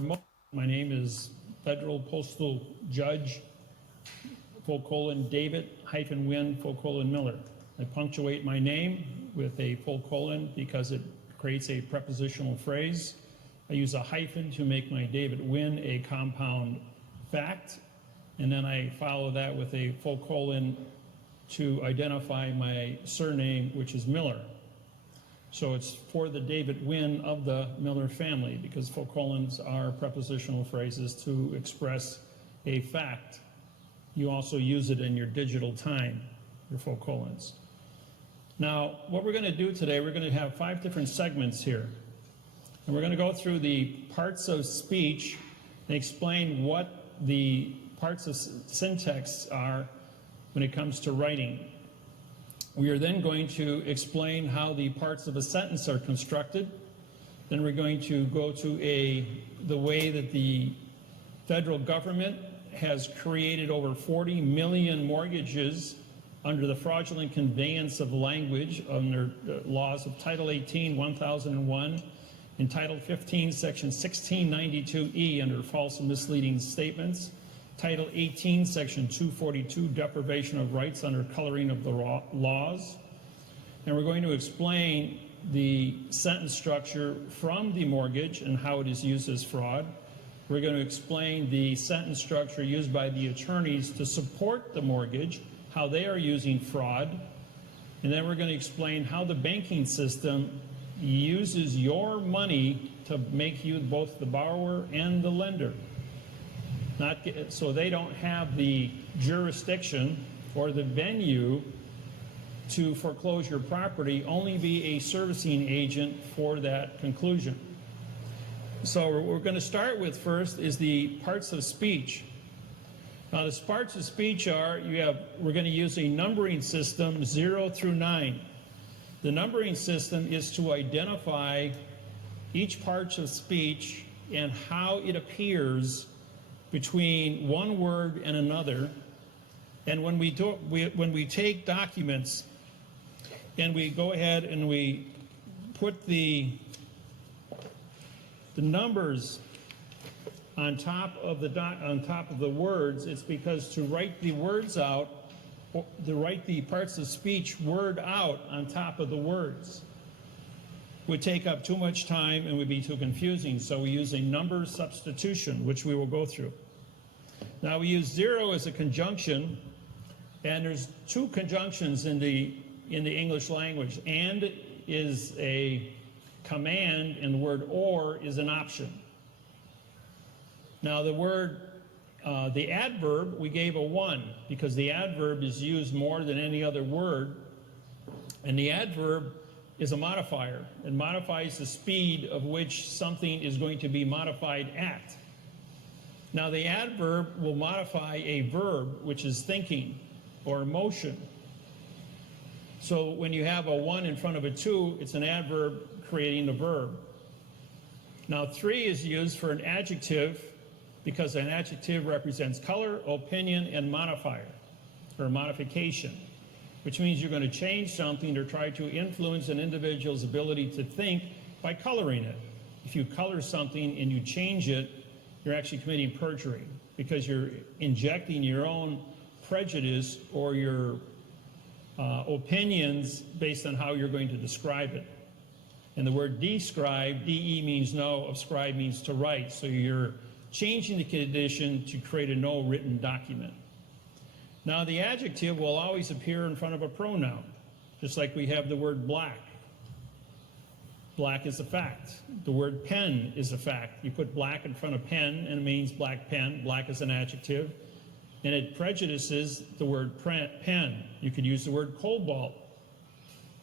My name is Federal Postal Judge, David-Wynn, Miller. I punctuate my name with a : because it creates a prepositional phrase. I use a hyphen to make my David Wynn a compound fact, and then I follow that with a : to identify my surname, which is Miller. So it's for the David Wynn of the Miller family, because colons are prepositional phrases to express a fact. You also use it in your digital time, your colons. Now, what we're going to do today, we're going to have 5 different segments here. And we're going to go through the parts of speech and explain what the parts of syntax are when it comes to writing. We are then going to explain how the parts of a sentence are constructed. Then we're going to go to the way that the federal government has created over 40 million mortgages under the fraudulent conveyance of language under laws of Title 18, 1001, and Title 15, Section 1692E under false and misleading statements, Title 18, Section 242, deprivation of rights under coloring of the laws. And we're going to explain the sentence structure from the mortgage and how it is used as fraud. We're going to explain the sentence structure used by the attorneys to support the mortgage, how they are using fraud. And then we're going to explain how the banking system uses your money to make you both the borrower and the lender. So they don't have the jurisdiction or the venue to foreclose your property, only be a servicing agent for that conclusion. So what we're going to start with first is the parts of speech. Now the parts of speech are, we're going to use a numbering system 0 through 9. The numbering system is to identify each part of speech and how it appears between one word and another. And when we take documents and we go ahead and we put the numbers on top of the words, it's because to write the words out, to write the parts of speech word out on top of the words would take up too much time and would be too confusing. So we use a number substitution, which we will go through. Now we use 0 as a conjunction, and there's 2 conjunctions in the English language. And is a command, and the word or is an option. Now the word, the adverb, we gave a 1 because the adverb is used more than any other word, and the adverb is a modifier. It modifies the speed of which something is going to be modified at. Now the adverb will modify a verb, which is thinking or emotion. So when you have a 1 in front of a 2, it's an adverb creating a verb. Now 3 is used for an adjective because an adjective represents color, opinion, and modifier, or modification, which means you're going to change something or try to influence an individual's ability to think by coloring it. If you color something and you change it, you're actually committing perjury because you're injecting your own prejudice or your opinions based on how you're going to describe it. And the word describe, de means know, ascribe means to write. So you're changing the condition to create a no written document. Now the adjective will always appear in front of a pronoun, just like we have the word black. Black is a fact. The word pen is a fact. You put black in front of pen and it means black pen. Black is an adjective. And it prejudices the word pen. You could use the word cobalt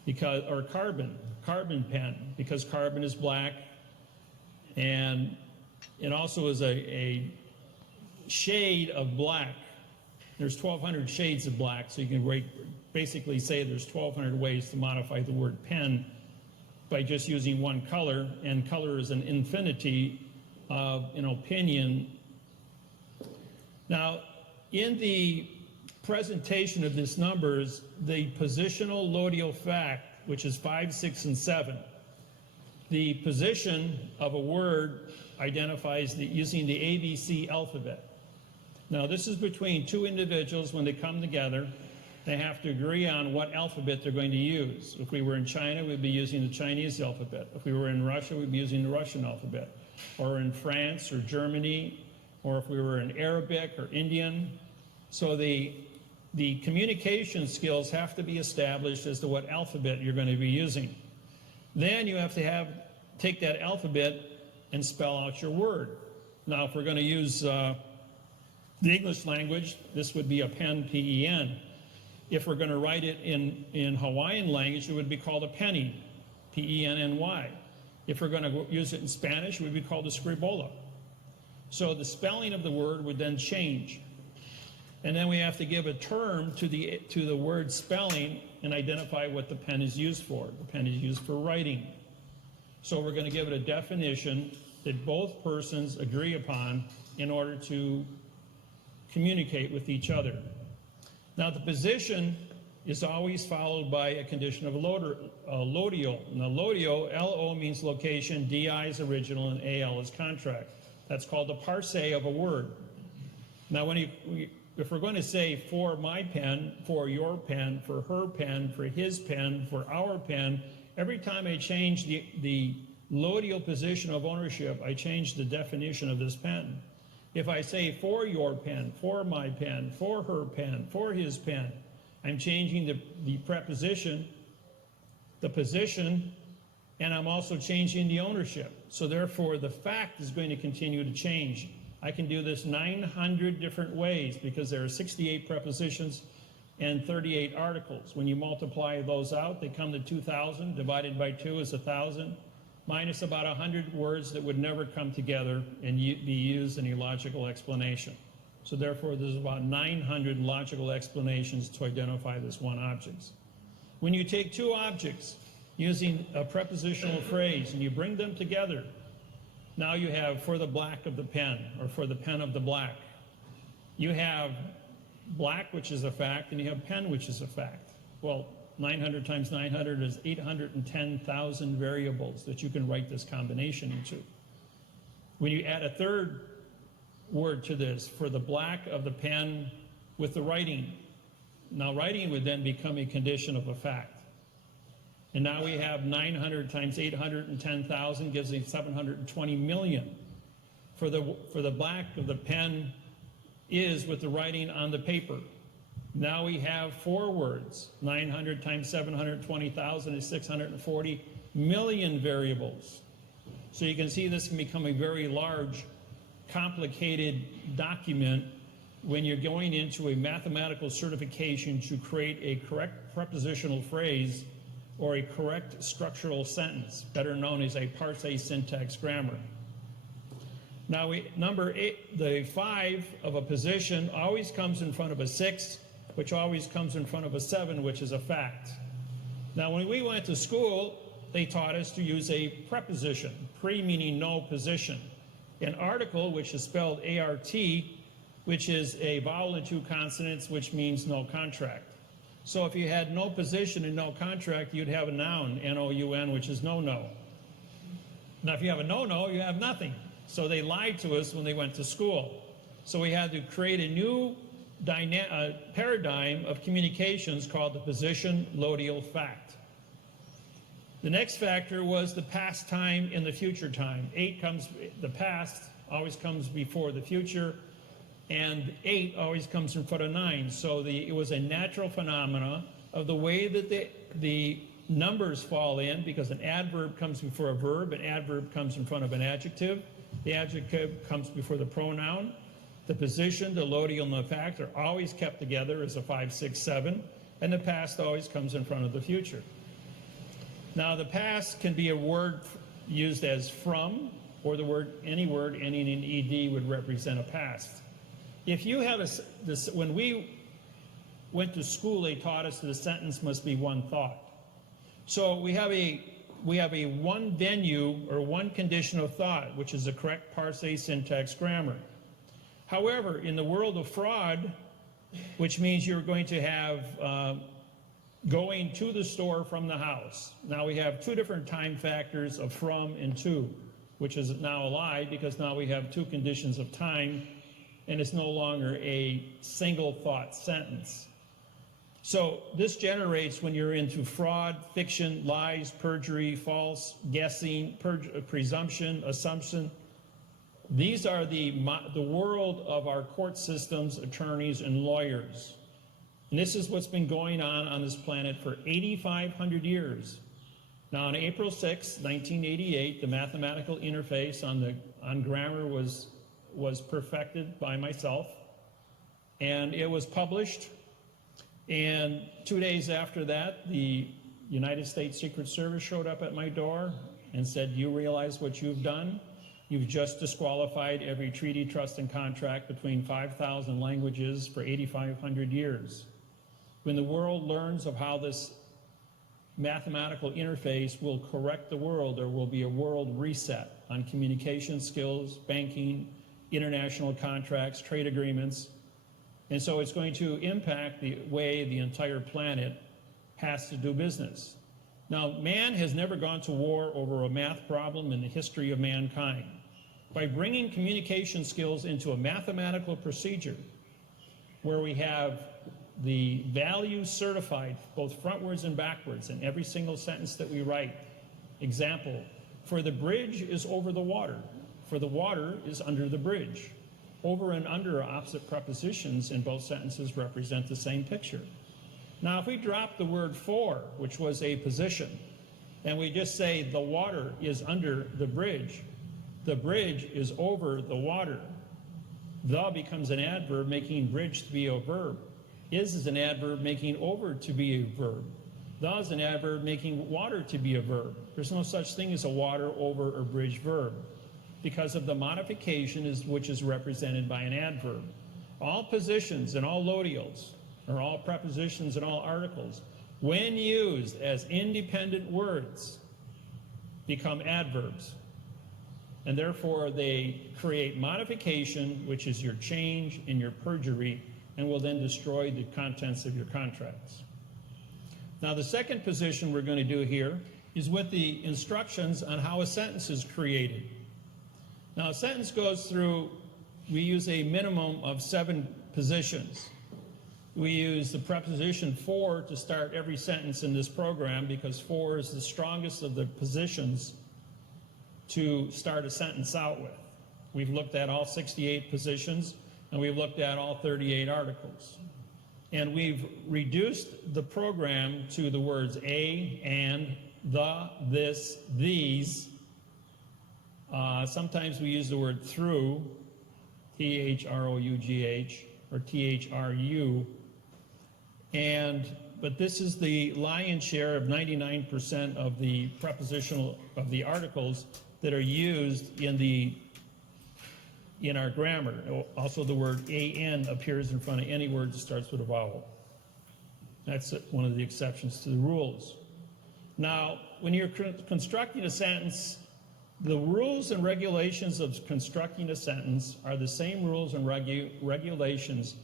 or carbon pen, because carbon is black, and it also is a shade of black. There's 1,200 shades of black, so you can basically say there's 1,200 ways to modify the word pen by just using one color, and color is an infinity of an opinion. Now, in the presentation of this numbers, the positional lodial fact, which is 5, 6, and 7, the position of a word identifies using the ABC alphabet. Now, this is between two individuals when they come together. They have to agree on what alphabet they're going to use. If we were in China, we'd be using the Chinese alphabet. If we were in Russia, we'd be using the Russian alphabet. Or in France or Germany, or if we were in Arabic or Indian. So the communication skills have to be established as to what alphabet you're going to be using. Then you have to take that alphabet and spell out your word. Now, if we're going to use the English language, this would be a pen, P-E-N. If we're going to write it in Hawaiian language, it would be called a penny, P-E-N-N-Y. If we're going to use it in Spanish, it would be called a scribola. So the spelling of the word would then change. And then we have to give a term to the word spelling and identify what the pen is used for. The pen is used for writing. So we're going to give it a definition that both persons agree upon in order to communicate with each other. Now, the position is always followed by a condition of lodio. Now, lodio, L-O means location, D-I is original, and A-L is contract. That's called the parse of a word. Now, if we're going to say for my pen, for your pen, for her pen, for his pen, for our pen, every time I change the lodial position of ownership, I change the definition of this pen. If I say for your pen, for my pen, for her pen, for his pen, I'm changing the preposition, the position, and I'm also changing the ownership. So therefore, the fact is going to continue to change. I can do this 900 different ways because there are 68 prepositions and 38 articles. When you multiply those out, they come to 2,000. Divided by 2 is 1,000, minus about 100 words that would never come together and be used in a logical explanation. So therefore, there's about 900 logical explanations to identify this one object. When you take two objects using a prepositional phrase and you bring them together, now you have for the black of the pen, or for the pen of the black. You have black, which is a fact, and you have pen, which is a fact. Well, 900 times 900 is 810,000 variables that you can write this combination into. When you add a third word to this, for the black of the pen with the writing, now writing would then become a condition of a fact. And now we have 900 times 810,000 gives us 720 million. For the black of the pen is with the writing on the paper. Now we have four words. 900 times 720,000 is 640 million variables. So you can see this can become a very large, complicated document when you're going into a mathematical certification to create a correct prepositional phrase or a correct structural sentence, better known as a parse syntax grammar. Now, number 8, the 5 of a position always comes in front of a 6, which always comes in front of a 7, which is a fact. Now, when we went to school, they taught us to use a preposition, pre meaning no position, an article, which is spelled A-R-T, which is a vowel and two consonants, which means no contract. So if you had no position and no contract, you'd have a noun, N-O-U-N, which is no-no. Now, if you have a no-no, you have nothing. So they lied to us when they went to school. So we had to create a new paradigm of communications called the position lodial fact. The next factor was the past time and the future time. 8 comes, the past always comes before the future, and 8 always comes in front of 9. So it was a natural phenomena of the way that the numbers fall in, because an adverb comes before a verb, an adverb comes in front of an adjective, the adjective comes before the pronoun, the position, the lodial, and the fact are always kept together as a 5, 6, 7, and the past always comes in front of the future. Now, the past can be a word used as from, or the word, any word ending in ed would represent a past. If you have when we went to school, they taught us that a sentence must be one thought. So we have a one venue or one condition of thought, which is the correct parse syntax grammar. However, in the world of fraud, which means you're going to have going to the store from the house. Now we have two different time factors of from and to. which is now a lie because now we have two conditions of time and it's no longer a single thought sentence. So this generates, when you're into fraud, fiction, lies, perjury, false, guessing, presumption, assumption, these are the world of our court systems, attorneys, and lawyers. And this is what's been going on this planet for 8,500 years. Now, on April 6, 1988, the mathematical interface on grammar was perfected by myself, and it was published. And 2 days after that, the United States Secret Service showed up at my door and said, "You realize what you've done? You've just disqualified every treaty, trust, and contract between 5,000 languages for 8,500 years. When the world learns of how this mathematical interface will correct the world, there will be a world reset on communication skills, banking, international contracts, trade agreements. And so it's going to impact the way the entire planet has to do business." Now, man has never gone to war over a math problem in the history of mankind. By bringing communication skills into a mathematical procedure where we have the values certified both frontwards and backwards in every single sentence that we write. Example, for the bridge is over the water. For the water is under the bridge. Over and under are opposite prepositions, and both sentences represent the same picture. Now, if we drop the word for, which was a position, and we just say the water is under the bridge is over the water. The becomes an adverb, making bridge to be a verb. Is an adverb, making over to be a verb. The is an adverb, making water to be a verb. There's no such thing as a water, over, or bridge verb because of the modification which is represented by an adverb. All positions and all loadials, or all prepositions and all articles, when used as independent words, become adverbs. And therefore they create modification, which is your change and your perjury, and will then destroy the contents of your contracts. Now, the second position we're going to do here is with the instructions on how a sentence is created. Now, a sentence goes through, we use a minimum of 7 positions. We use the preposition for to start every sentence in this program because for is the strongest of the positions to start a sentence out with. We've looked at all 68 positions, and we've looked at all 38 articles. And we've reduced the program to the words a, and, the, this, these. Sometimes we use the word through, T-H-R-O-U-G-H, or T-H-R-U. But this is the lion's share of 99% of the prepositional, of the articles that are used in our grammar. Also, the word an appears in front of any word that starts with a vowel. That's one of the exceptions to the rules. Now, when you're constructing a sentence, the rules and regulations of constructing a sentence are the same rules and regulations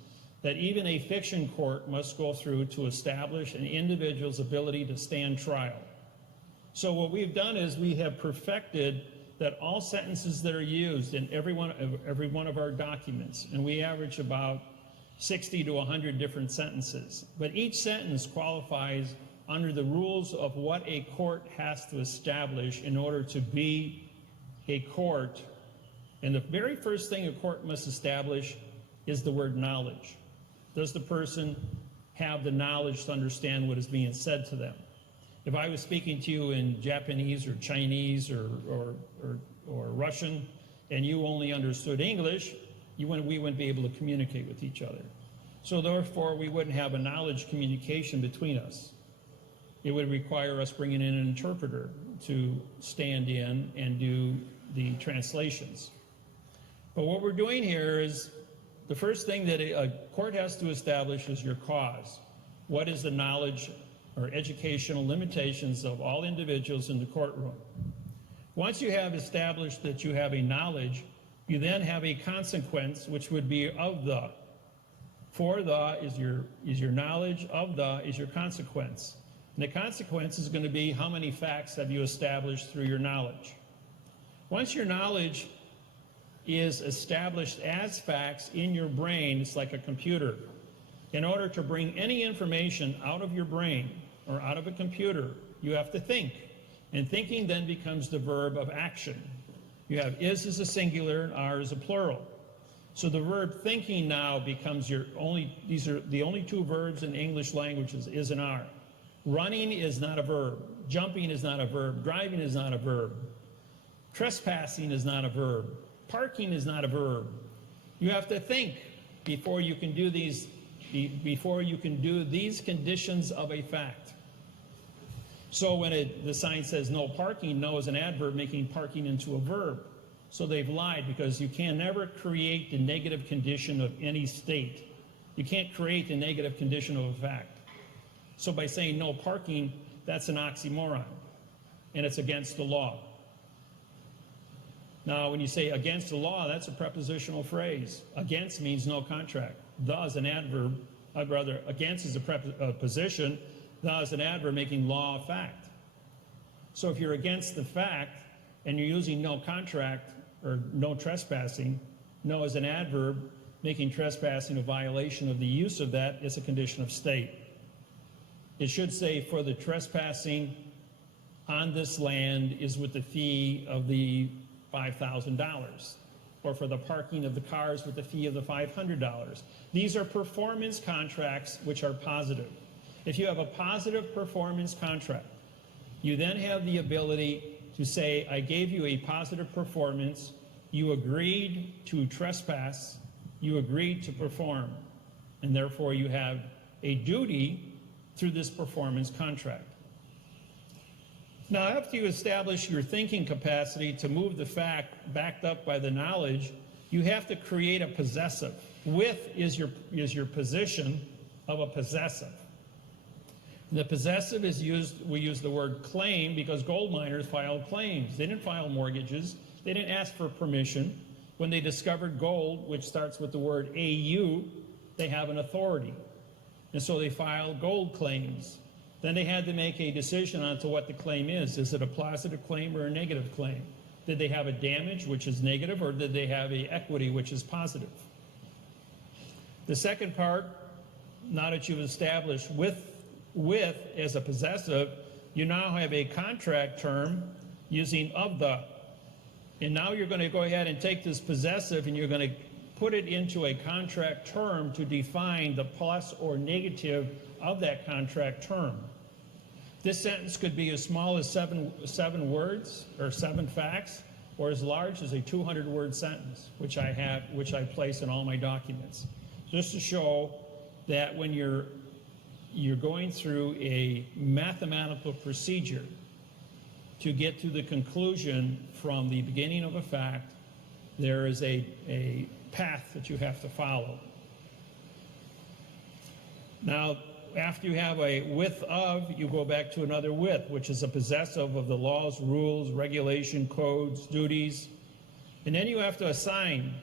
that even a fiction court must go through to establish an individual's ability to stand trial. So what we've done is we have perfected that all sentences that are used in every one of our documents, and we average about 60 to 100 different sentences, but each sentence qualifies under the rules of what a court has to establish in order to be a court. And the very first thing a court must establish is the word knowledge. Does the person have the knowledge to understand what is being said to them? If I was speaking to you in Japanese or Chinese or Russian, and you only understood English, we wouldn't be able to communicate with each other. So therefore, we wouldn't have a knowledge communication between us. It would require us bringing in an interpreter to stand in and do the translations. But what we're doing here is, the first thing that a court has to establish is your cause. What is the knowledge or educational limitations of all individuals in the courtroom? Once you have established that you have a knowledge, you then have a consequence, which would be of the. For the is your knowledge, of the is your consequence. And the consequence is going to be how many facts have you established through your knowledge. Once your knowledge is established as facts in your brain, it's like a computer. In order to bring any information out of your brain or out of a computer, you have to think. And thinking then becomes the verb of action. You have is as a singular and are as a plural. So the verb thinking now becomes these are the only two verbs in English languages, is and are. Running is not a verb. Jumping is not a verb. Driving is not a verb. Trespassing is not a verb. Parking is not a verb. You have to think before you can do these conditions of a fact. So when the sign says no parking, no is an adverb making parking into a verb. So they've lied, because you can never create the negative condition of any state. You can't create the negative condition of a fact. So by saying no parking, that's an oxymoron, and it's against the law. Now, when you say against the law, that's a prepositional phrase. Against means no contract. The is an adverb, against is a preposition. The is an adverb making law a fact. So if you're against the fact and you're using no contract or no trespassing, no is an adverb making trespassing a violation of the use of that is a condition of state. It should say, for the trespassing on this land is with the fee of the $5,000, or for the parking of the cars with the fee of the $500. These are performance contracts which are positive. If you have a positive performance contract, you then have the ability to say, I gave you a positive performance, you agreed to trespass, you agreed to perform, and therefore you have a duty through this performance contract. Now, after you establish your thinking capacity to move the fact backed up by the knowledge, you have to create a possessive. With is your position of a possessive. And the possessive is used, we use the word claim because gold miners filed claims. They didn't file mortgages. They didn't ask for permission. When they discovered gold, which starts with the word AU, they have an authority. And so they filed gold claims. Then they had to make a decision on to what the claim is. Is it a positive claim or a negative claim? Did they have a damage, which is negative, or did they have a equity, which is positive? The second part, now that you've established with as a possessive, you now have a contract term using of the. And now you're going to go ahead and take this possessive and you're going to put it into a contract term to define the plus or negative of that contract term. This sentence could be as small as seven words or 7 facts, or as large as a 200-word sentence, which I place in all my documents, just to show that when you're going through a mathematical procedure to get to the conclusion from the beginning of a fact, there is a path that you have to follow. Now, after you have a with of, you go back to another with, which is a possessive of the laws, rules, regulation, codes, duties. And then you have to assign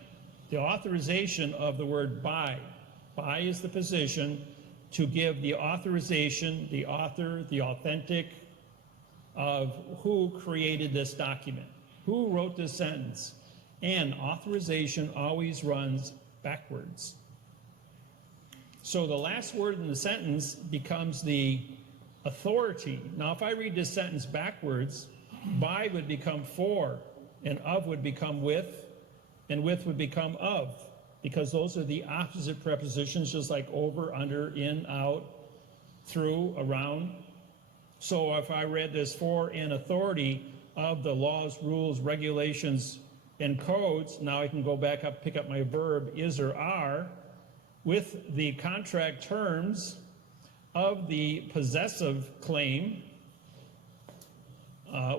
the authorization of the word by. By is the position to give the authorization, the author, the authentic of who created this document, who wrote this sentence. And authorization always runs backwards. So the last word in the sentence becomes the authority. Now, if I read this sentence backwards, by would become for, and of would become with, and with would become of, because those are the opposite prepositions, just like over, under, in, out, through, around. So if I read this for and authority of the laws, rules, regulations, and codes, now I can go back up, pick up my verb is or are, with the contract terms of the possessive claim,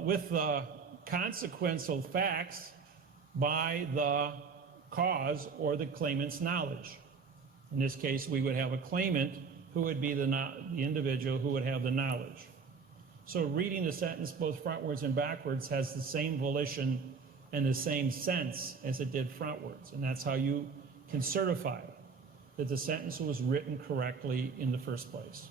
with the consequential facts by the cause or the claimant's knowledge. In this case, we would have a claimant who would be the individual who would have the knowledge. So reading the sentence both frontwards and backwards has the same volition and the same sense as it did frontwards. And that's how you can certify that the sentence was written correctly in the first place.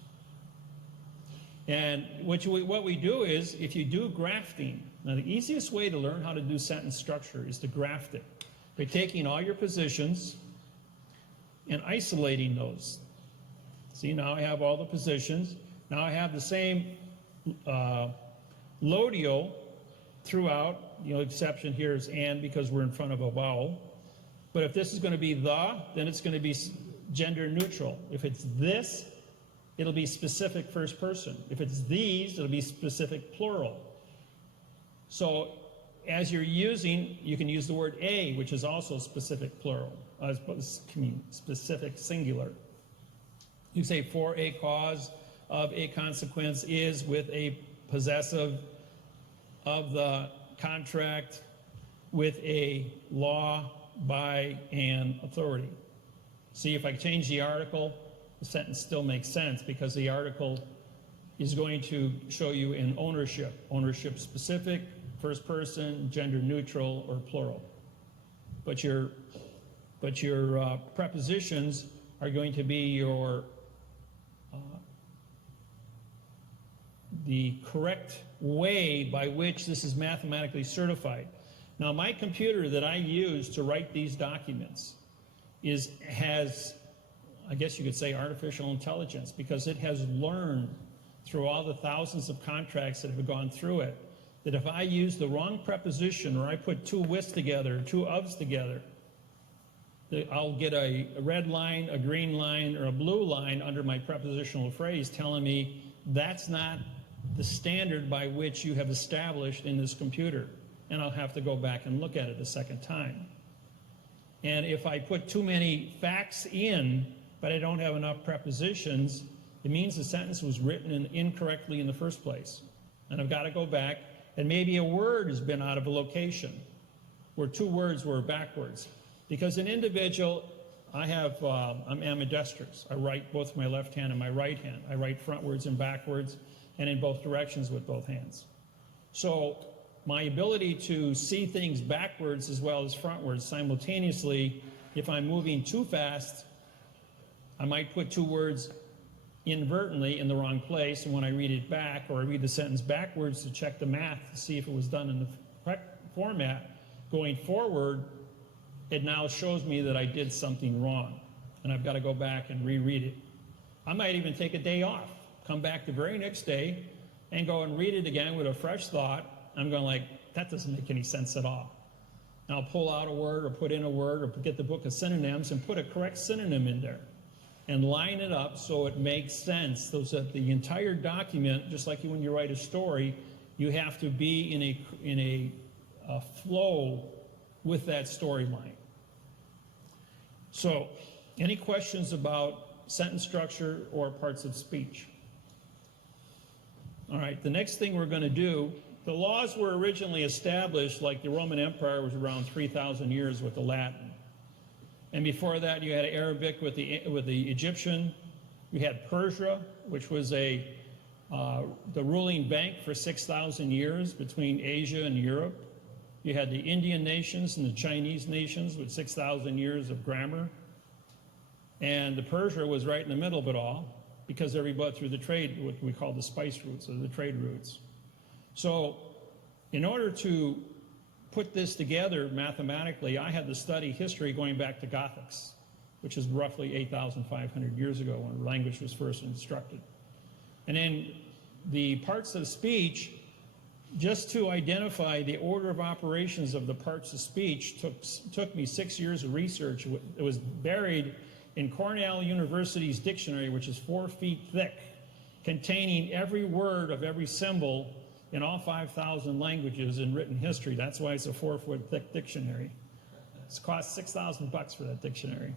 And what we do is, if you do grafting, Now, the easiest way to learn how to do sentence structure is to graft it by taking all your positions and isolating those. See, now I have all the positions. Now I have the same lodio throughout. The only exception here is and, because we're in front of a vowel. But if this is going to be the, then it's going to be gender neutral. If it's this, it'll be specific first person. If it's these, it'll be specific plural. So as you're using, you can use the word a, which is also specific plural, specific singular. You say for a cause of a consequence is with a possessive of the contract with a law by an authority. See, if I change the article, the sentence still makes sense because the article is going to show you in ownership. Ownership specific, first person, gender neutral, or plural. But your prepositions are going to be your the correct way by which this is mathematically certified. Now, my computer that I use to write these documents has, I guess you could say, artificial intelligence, because it has learned through all the thousands of contracts that have gone through it, that if I use the wrong preposition or I put two withs together, two ofs together, I'll get a red line, a green line, or a blue line under my prepositional phrase telling me that's not the standard by which you have established in this computer. And I'll have to go back and look at it a second time. And if I put too many facts in, but I don't have enough prepositions, it means the sentence was written incorrectly in the first place. And I've got to go back, and maybe a word has been out of a location where two words were backwards. Because an individual, I'm ambidextrous. I write both my left hand and my right hand. I write frontwards and backwards and in both directions with both hands. So my ability to see things backwards as well as frontwards simultaneously, if I'm moving too fast, I might put two words inadvertently in the wrong place, and when I read it back, or I read the sentence backwards to check the math to see if it was done in the correct format, going forward, it now shows me that I did something wrong, and I've got to go back and reread it. I might even take a day off, come back the very next day, and go and read it again with a fresh thought. I'm going like, that doesn't make any sense at all. And I'll pull out a word or put in a word or get the book of synonyms and put a correct synonym in there and line it up so it makes sense, so that the entire document, just like when you write a story, you have to be in a flow with that storyline. So, any questions about sentence structure or parts of speech? All right, the next thing we're going to do, the laws were originally established, like the Roman Empire was around 3,000 years with the Latin. And before that, you had Arabic with the Egyptian. You had Persia, which was the ruling bank for 6,000 years between Asia and Europe. You had the Indian nations and the Chinese nations with 6,000 years of grammar. And the Persia was right in the middle of it all, because everybody through the trade, what we call the spice routes, or the trade routes. So in order to put this together mathematically, I had to study history going back to Gothics, which is roughly 8,500 years ago when language was first instructed. And in the parts of speech, just to identify the order of operations of the parts of speech took me 6 years of research. It was buried in Cornell University's dictionary, which is 4 feet thick, containing every word of every symbol in all 5,000 languages in written history. That's why it's a 4-foot thick dictionary. It's cost $6,000 for that dictionary.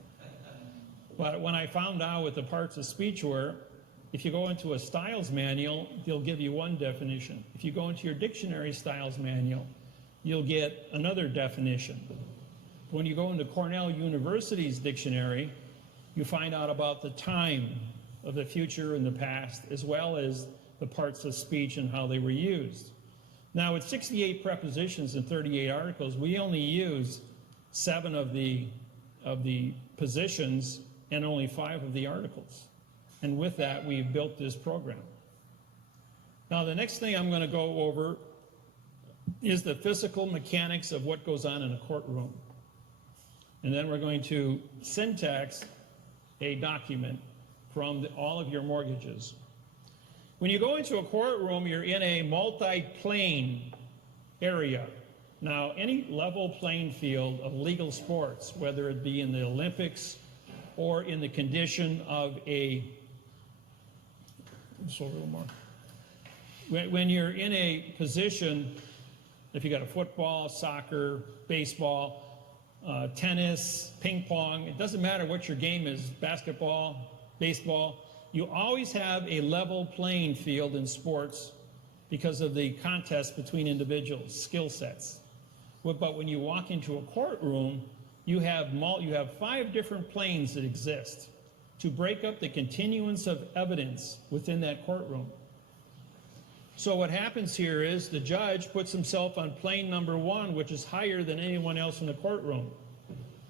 But when I found out what the parts of speech were, if you go into a styles manual, they'll give you one definition. If you go into your dictionary styles manual, you'll get another definition. When you go into Cornell University's dictionary, you find out about the time of the future and the past, as well as the parts of speech and how they were used. Now, with 68 prepositions and 38 articles, we only use 7 of the positions and only 5 of the articles. And with that, we've built this program. Now, the next thing I'm going to go over is the physical mechanics of what goes on in a courtroom. And then we're going to syntax a document from all of your mortgages. When you go into a courtroom, you're in a multi-plane area. Now, any level playing field of legal sports, whether it be in the Olympics or in the condition of a, just a little more. When you're in a position, if you got a football, soccer, baseball, tennis, ping pong, it doesn't matter what your game is, basketball, baseball, you always have a level playing field in sports because of the contest between individuals, skill sets. But when you walk into a courtroom, you have 5 different planes that exist to break up the continuance of evidence within that courtroom. So what happens here is the judge puts himself on plane number 1, which is higher than anyone else in the courtroom.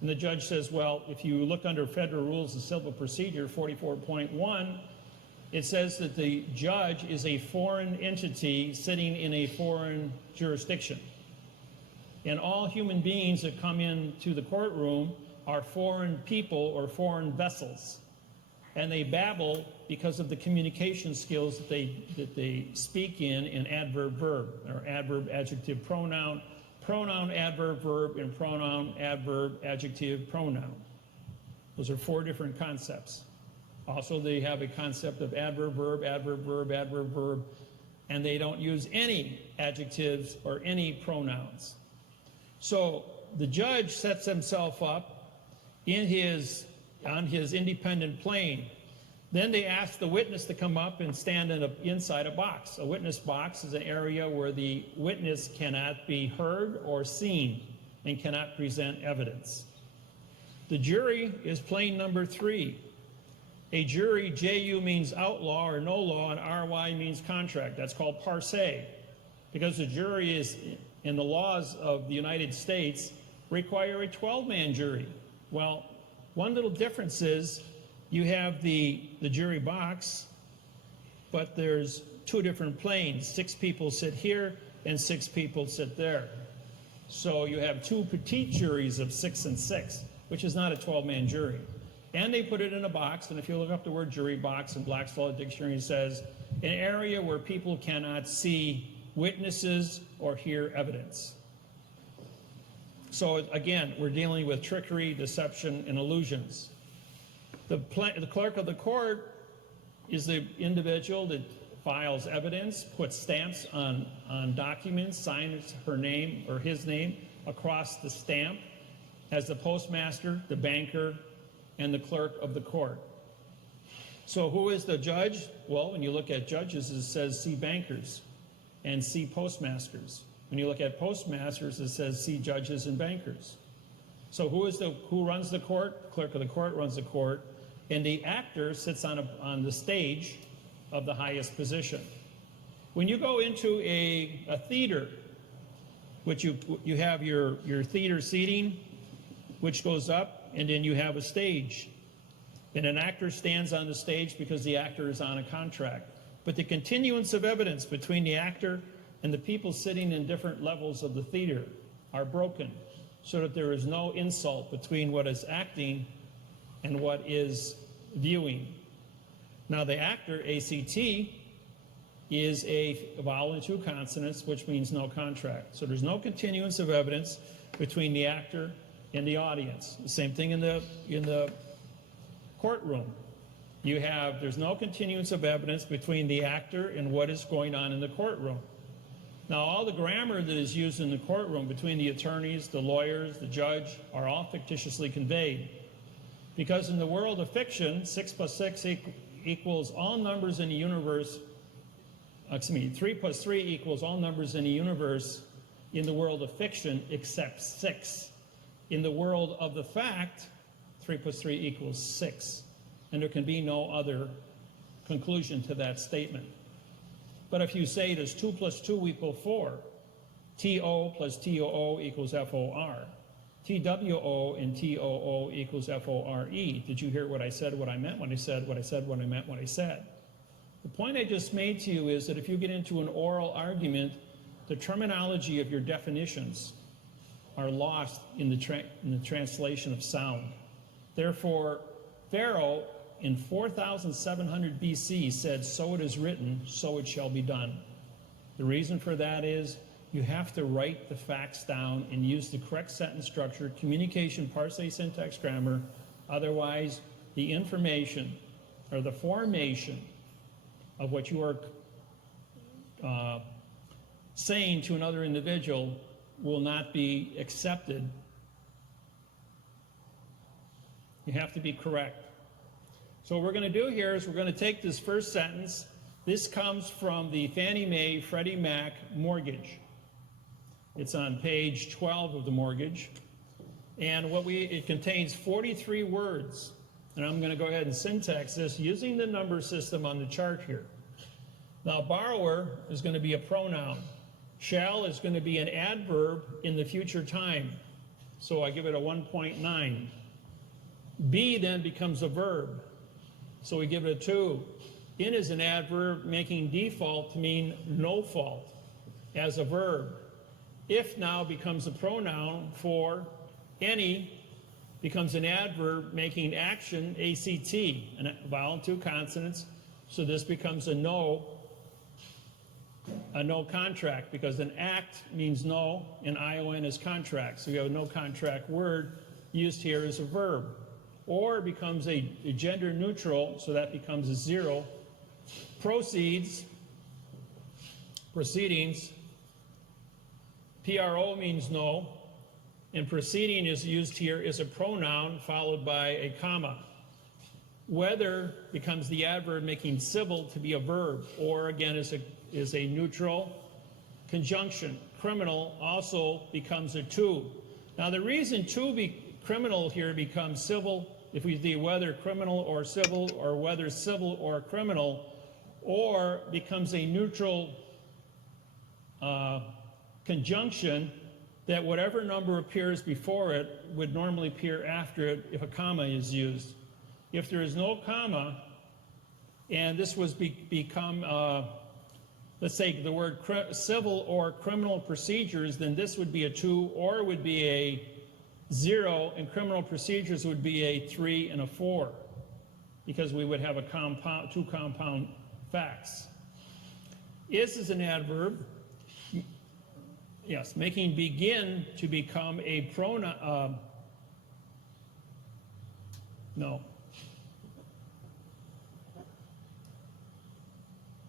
And the judge says, well, if you look under Federal Rules of Civil Procedure 44.1, it says that the judge is a foreign entity sitting in a foreign jurisdiction. And all human beings that come into the courtroom are foreign people or foreign vessels. And they babble because of the communication skills that they speak in adverb verb, or adverb adjective pronoun, pronoun adverb verb, and pronoun adverb adjective pronoun. Those are 4 different concepts. Also, they have a concept of adverb verb, adverb verb, adverb verb, and they don't use any adjectives or any pronouns. So the judge sets himself up on his independent plane. Then they ask the witness to come up and stand inside a box. A witness box is an area where the witness cannot be heard or seen and cannot present evidence. The jury is plane number 3. A jury, J-U means outlaw or no law, and R-Y means contract. That's called par se, because the jury is, in the laws of the United States, require a 12-man jury. Well, one little difference is you have the jury box, but there's 2 different planes. 6 people sit here and 6 people sit there. So you have 2 petite juries of 6 and 6, which is not a 12-man jury. And they put it in a box, and if you look up the word jury box in Black's Law Dictionary, it says, an area where people cannot see witnesses or hear evidence. So again, we're dealing with trickery, deception, and illusions. The clerk of the court is the individual that files evidence, puts stamps on documents, signs her name or his name across the stamp, as the postmaster, the banker, and the clerk of the court. So who is the judge? Well, when you look at judges, it says see bankers and see postmasters. When you look at postmasters, it says see judges and bankers. So who runs the court? The clerk of the court runs the court, and the actor sits on the stage of the highest position. When you go into a theater, which you have your theater seating, which goes up, and then you have a stage. And an actor stands on the stage because the actor is on a contract. But the continuance of evidence between the actor and the people sitting in different levels of the theater are broken, so that there is no insult between what is acting and what is viewing. Now the actor, ACT, is a vowel and 2 consonants, which means no contract. So there's no continuance of evidence between the actor and the audience. The same thing in the courtroom. There's no continuance of evidence between the actor and what is going on in the courtroom. Now, all the grammar that is used in the courtroom between the attorneys, the lawyers, the judge, are all fictitiously conveyed. Because in the world of fiction, 6 plus 6 equals all numbers in the universe, 3 plus 3 equals all numbers in the universe in the world of fiction except 6. In the world of the fact, 3 plus 3 equals 6. And there can be no other conclusion to that statement. But if you say does 2 plus 2 equal 4, TO plus TOO equals FOR, TWO and TOO equals FORE. Did you hear what I said, what I meant when I said what I said, what I meant what I said? The point I just made to you is that if you get into an oral argument, the terminology of your definitions are lost in the translation of sound. Therefore, Pharaoh in 4700 BC said, "So it is written, so it shall be done." The reason for that is you have to write the facts down and use the correct sentence structure, communication, parsing, syntax, grammar. Otherwise, the information or the formation of what you are saying to another individual will not be accepted. You have to be correct. So what we're going to do here is we're going to take this first sentence. This comes from the Fannie Mae Freddie Mac mortgage. It's on page 12 of the mortgage. And it contains 43 words. And I'm going to go ahead and syntax this using the number system on the chart here. Now, borrower is going to be a pronoun. Shall is going to be an adverb in the future time. So I give it a 1.9. Be then becomes a verb. So we give it a 2. In is an adverb making default to mean no fault as a verb. If now becomes a pronoun for any becomes an adverb making action ACT, a vowel and 2 consonants. So this becomes a no contract, because an act means no and ION is contract. So we have a no contract word used here as a verb. Or becomes a gender neutral, so that becomes a 0. Proceedings, PRO means no, and proceeding is used here as a pronoun followed by a comma. Whether becomes the adverb making civil to be a verb, or again is a neutral. Conjunction, criminal, also becomes a 2. Now the reason criminal here becomes civil, if we do whether criminal or civil, or whether civil or criminal, or becomes a neutral conjunction, that whatever number appears before it would normally appear after it if a comma is used. If there is no comma, and this was become, let's say the word civil or criminal procedures, then this would be a 2, or it would be a 0, and criminal procedures would be a 3 and a 4, because we would have a 2 compound facts. Is an adverb, yes, making begin to become a pronoun. No.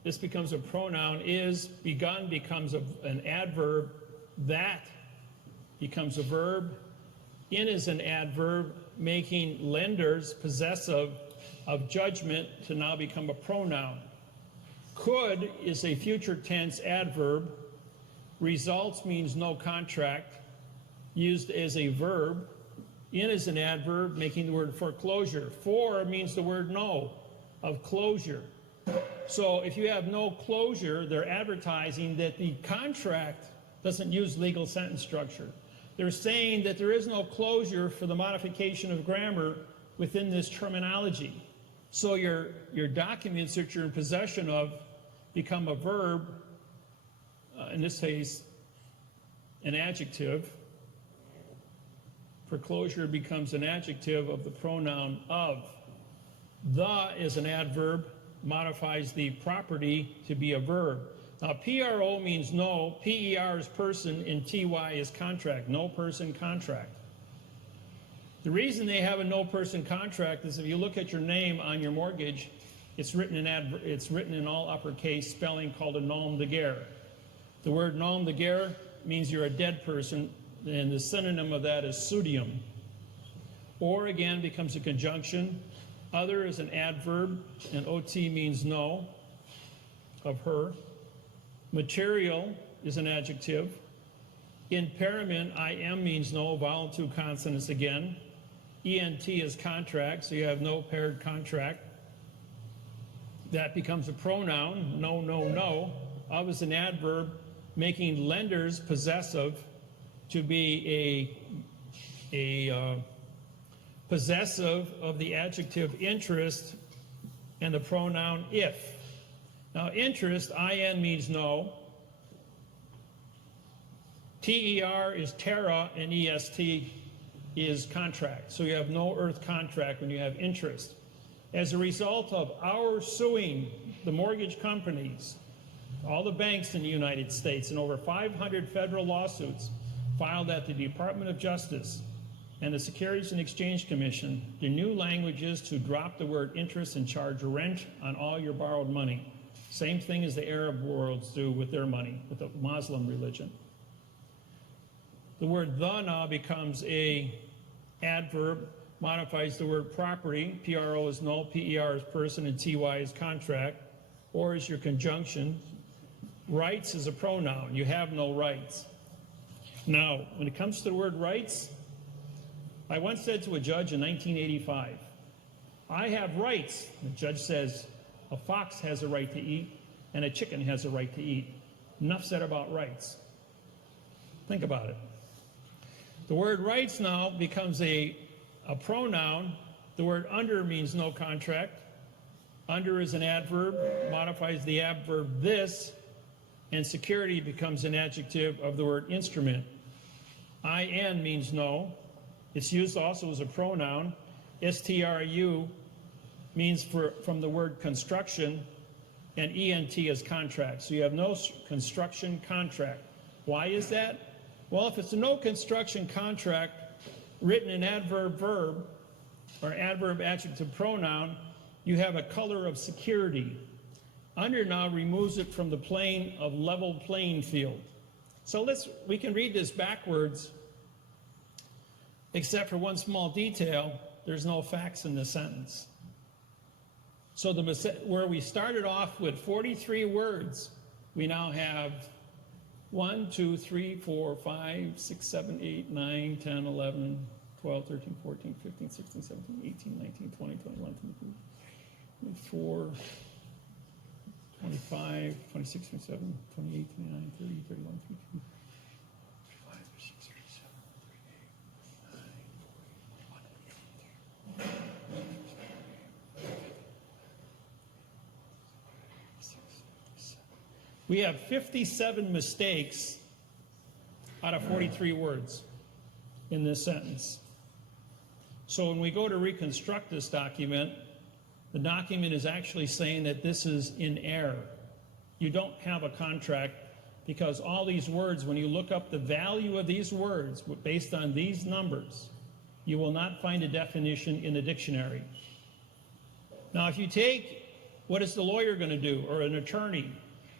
This becomes a pronoun. Is begun becomes an adverb. That becomes a verb. In is an adverb making lenders possessive of judgment to now become a pronoun. Could is a future tense adverb. Results means no contract, used as a verb. In is an adverb making the word foreclosure. For means the word no, of closure. So if you have no closure, they're advertising that the contract doesn't use legal sentence structure. They're saying that there is no closure for the modification of grammar within this terminology. So your documents that you're in possession of become a verb, in this case, an adjective. Foreclosure becomes an adjective of the pronoun of. The is an adverb, modifies the property to be a verb. Now, PRO means no, PER is person, and TY is contract, no person contract. The reason they have a no person contract is if you look at your name on your mortgage, it's written in all uppercase spelling called a nom de guerre. The word nom de guerre means you're a dead person, and the synonym of that is pseudium. Or again becomes a conjunction. Other is an adverb, and OT means no, of her. Material is an adjective. Impairment, IM means no, vowel 2 consonants again. ENT is contract, so you have no paired contract. That becomes a pronoun, no, no, no. Of is an adverb, making lenders possessive to be a possessive of the adjective interest and the pronoun if. Now interest, IN means no. TER is terra, and EST is contract. So you have no earth contract when you have interest. As a result of our suing the mortgage companies, all the banks in the United States, and over 500 federal lawsuits filed at the Department of Justice and the Securities and Exchange Commission, the new language is to drop the word interest and charge rent on all your borrowed money. Same thing as the Arab worlds do with their money, with the Muslim religion. The word the now becomes a adverb, modifies the word property. PRO is no, PER is person, and TY is contract, or is your conjunction. Rights is a pronoun. You have no rights. Now, when it comes to the word rights, I once said to a judge in 1985, I have rights. The judge says, a fox has a right to eat, and a chicken has a right to eat. Enough said about rights. Think about it. The word rights now becomes a pronoun. The word under means no contract. Under is an adverb, modifies the adverb this, and security becomes an adjective of the word instrument. IN means no. It's used also as a pronoun. STRU means from the word construction, and ENT is contract. So you have no construction contract. Why is that? Well, if it's a no construction contract written in adverb verb or adverb adjective pronoun, you have a color of security. Under now removes it from the plane of level playing field. So we can read this backwards, except for one small detail. There's no facts in the sentence. So where we started off with 43 words, we now have 1, 2, 3, 4, 5, 6, 7, 8, 9, 10, 11, 12, 13, 14, 15, 16, 17, 18, 19, 20, 21, 22, 24, 25, 26, 27, 28, 29, 30, 31, 32, 35, 36, 37, 38, 39, 40, 41, we have 57 mistakes out of 43 words in this sentence. So when we go to reconstruct this document, the document is actually saying that this is in error. You don't have a contract because all these words, when you look up the value of these words based on these numbers, you will not find a definition in the dictionary. Now, if you take, what is the lawyer going to do, or an attorney?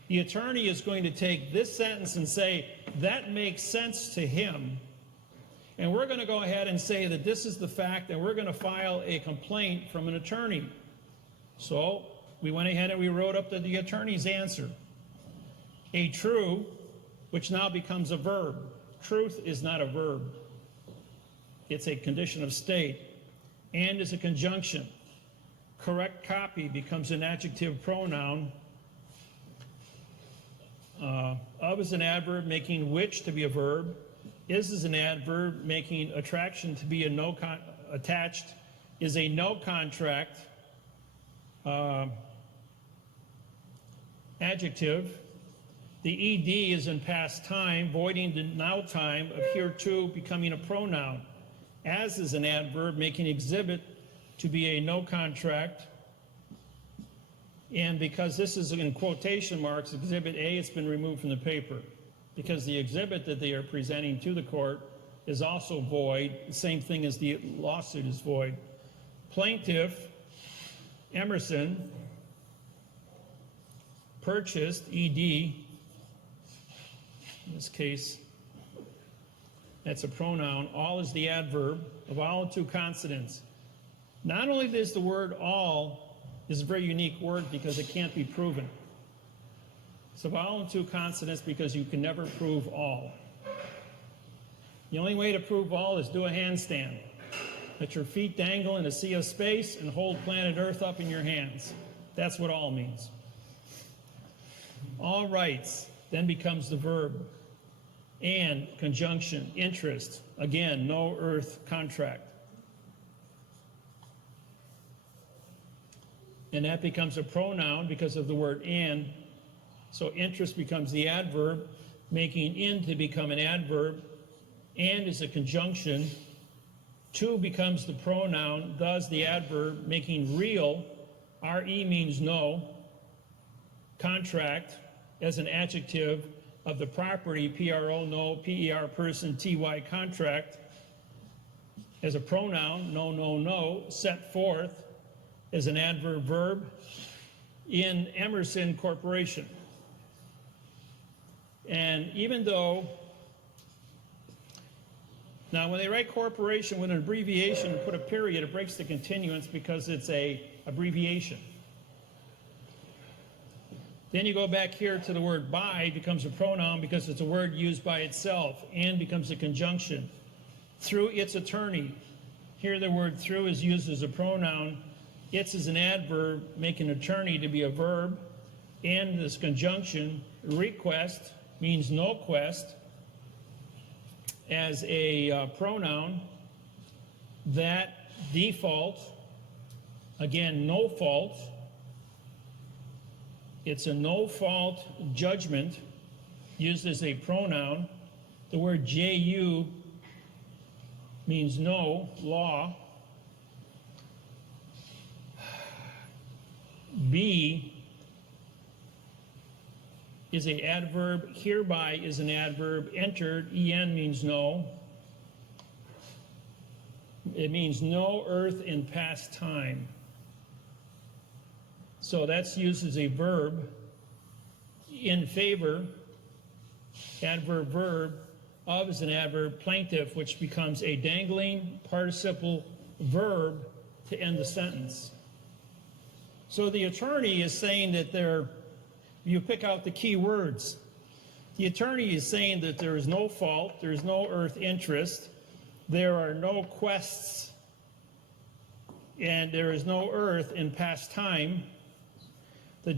The attorney is going to take this sentence and say, that makes sense to him, and we're going to go ahead and say that this is the fact, and we're going to file a complaint from an attorney. So we went ahead and we wrote up the attorney's answer. A true, which now becomes a verb. Truth is not a verb. It's a condition of state. And is a conjunction. Correct copy becomes an adjective pronoun. Of is an adverb, making which to be a verb. Is an adverb, making attraction to be a attached. Is a no contract. Adjective. The ed is in past time, voiding the now time of hereto becoming a pronoun. As is an adverb, making exhibit to be a no contract. And because this is in quotation marks, exhibit A, it's been removed from the paper. Because the exhibit that they are presenting to the court is also void, the same thing as the lawsuit is void. Plaintiff, Emerson, purchased, ED, in this case, that's a pronoun. All is the adverb of all and two consonants. Not only is the word all is a very unique word because it can't be proven. It's a vowel and two consonants because you can never prove all. The only way to prove all is do a handstand. Let your feet dangle in a sea of space and hold planet Earth up in your hands. That's what all means. All rights then becomes the verb. And conjunction, interest, again, no earth contract. And that becomes a pronoun because of the word and. So interest becomes the adverb. making in to become an adverb, and is a conjunction. To becomes the pronoun, thus the adverb, making real, re means no, contract as an adjective of the property, pro, no, per, person, ty, contract, as a pronoun, no, set forth as an adverb verb in Emerson Corporation. And even though, now when they write corporation with an abbreviation and put a period, it breaks the continuance because it's a abbreviation. Then you go back here to the word by, becomes a pronoun because it's a word used by itself, and becomes a conjunction. Through its attorney, here the word through is used as a pronoun. Its is an adverb, making attorney to be a verb, and this conjunction, request, means no quest, as a pronoun. That default, again, no fault. It's a no fault judgment used as a pronoun. The word ju means no, law. Be is an adverb, hereby is an adverb, entered, en means no. It means no earth in past time. So that's used as a verb. In favor, adverb verb, of is an adverb, plaintiff, which becomes a dangling participle verb to end the sentence. So the attorney is saying that you pick out the key words. The attorney is saying that there is no fault, there is no earth interest, there are no quests, and there is no earth in past time. The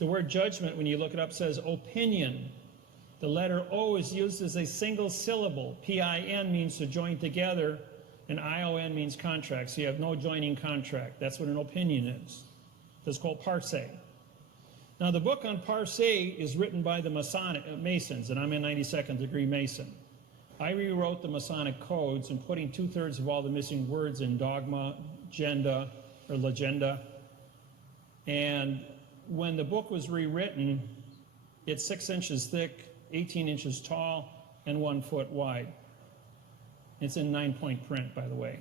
word judgment, when you look it up, says opinion. The letter O is used as a single syllable. P-I-N means to join together, and I-O-N means contract. So you have no joining contract. That's what an opinion is. That's called parse. Now, the book on parse is written by the Masons, and I'm a 92nd degree Mason. I rewrote the Masonic codes and putting 2/3 of all the missing words in dogma, legenda. And when the book was rewritten, it's 6 inches thick, 18 inches tall, and 1 foot wide. It's in 9-point print, by the way.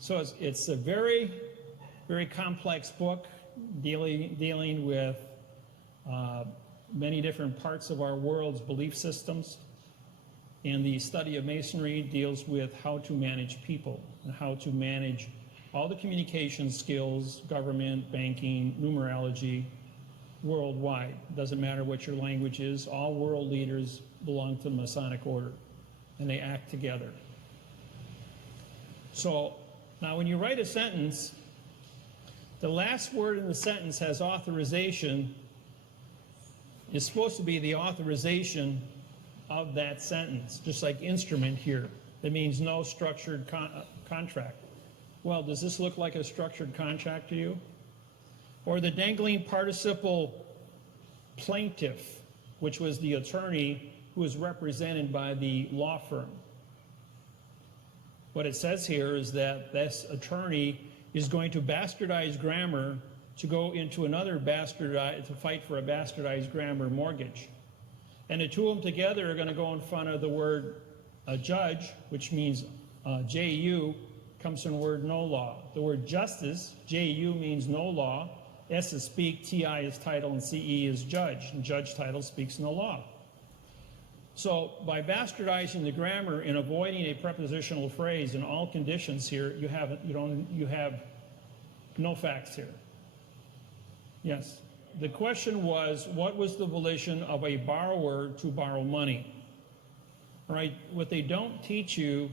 So it's a very, very complex book dealing with many different parts of our world's belief systems. And the study of Masonry deals with how to manage people and how to manage all the communication skills, government, banking, numerology, worldwide. Doesn't matter what your language is, all world leaders belong to the Masonic order, and they act together. So now when you write a sentence, the last word in the sentence has authorization. It's supposed to be the authorization of that sentence, just like instrument here. That means no structured contract. Well, does this look like a structured contract to you? Or the dangling participle plaintiff, which was the attorney who was represented by the law firm. What it says here is that this attorney is going to bastardize grammar to go into another to fight for a bastardized grammar mortgage. And the two of them together are going to go in front of the word judge, which means J-U, comes from the word no law. The word justice, J-U, means no law. S is speak, T-I is title, and C-E is judge. And judge title speaks no law. So by bastardizing the grammar and avoiding a prepositional phrase in all conditions here, you have no facts here. Yes. The question was, what was the volition of a borrower to borrow money? All right. What they don't teach you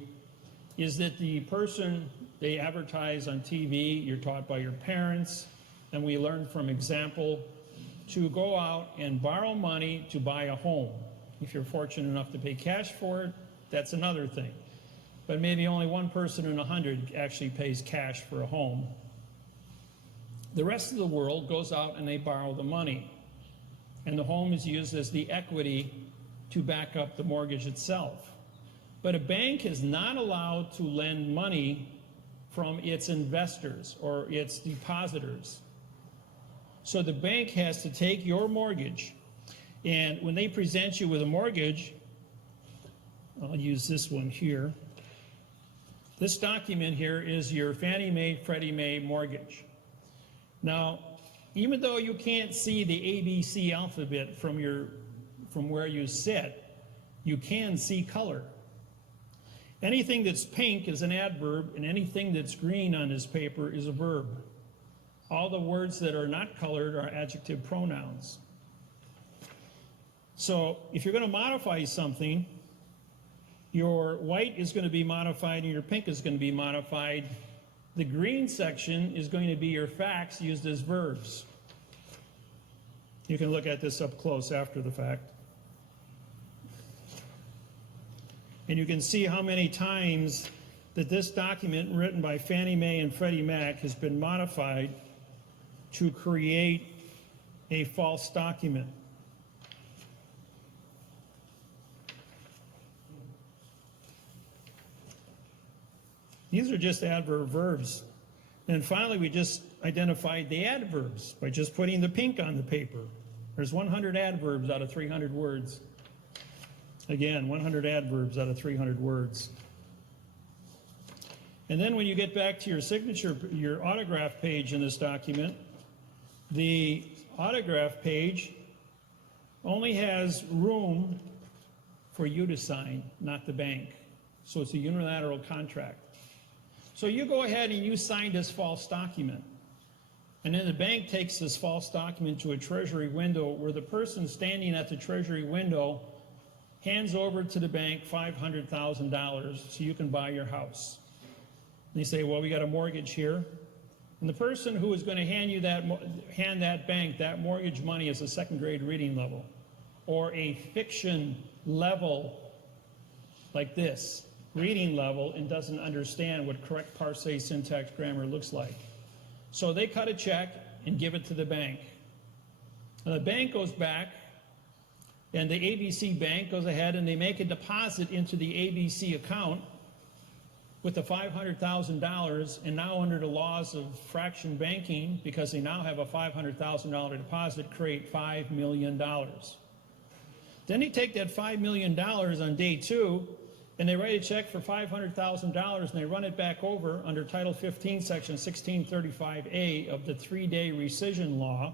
is that the person they advertise on TV, you're taught by your parents, and we learn from example, to go out and borrow money to buy a home. If you're fortunate enough to pay cash for it, that's another thing. But maybe only one person in 100 actually pays cash for a home. The rest of the world goes out and they borrow the money. And the home is used as the equity to back up the mortgage itself. But a bank is not allowed to lend money from its investors or its depositors. So the bank has to take your mortgage, and when they present you with a mortgage, I'll use this one here. This document here is your Fannie Mae, Freddie Mae mortgage. Now, even though you can't see the ABC alphabet from where you sit, you can see color. Anything that's pink is an adverb, and anything that's green on this paper is a verb. All the words that are not colored are adjective pronouns. So if you're going to modify something, your white is going to be modified and your pink is going to be modified. The green section is going to be your facts used as verbs. You can look at this up close after the fact. And you can see how many times that this document written by Fannie Mae and Freddie Mac has been modified to create a false document. These are just adverb verbs. And finally, we just identified the adverbs by just putting the pink on the paper. There's 100 adverbs out of 300 words. Again, 100 adverbs out of 300 words. And then when you get back to your signature, your autograph page in this document, the autograph page only has room for you to sign, not the bank. So it's a unilateral contract. So you go ahead and you sign this false document. And then the bank takes this false document to a treasury window where the person standing at the treasury window hands over to the bank $500,000 so you can buy your house. And they say, well, we got a mortgage here. And the person who is going to hand that bank that mortgage money is a second grade reading level or a fiction level like this. Reading level and doesn't understand what correct parsé syntax grammar looks like. So they cut a check and give it to the bank. And the bank goes back, and the ABC bank goes ahead and they make a deposit into the ABC account with the $500,000, and now under the laws of fraction banking, because they now have a $500,000 deposit, create $5 million. Then they take that $5 million on day 2, and they write a check for $500,000 and they run it back over under Title 15, Section 1635A of the 3-day rescission law,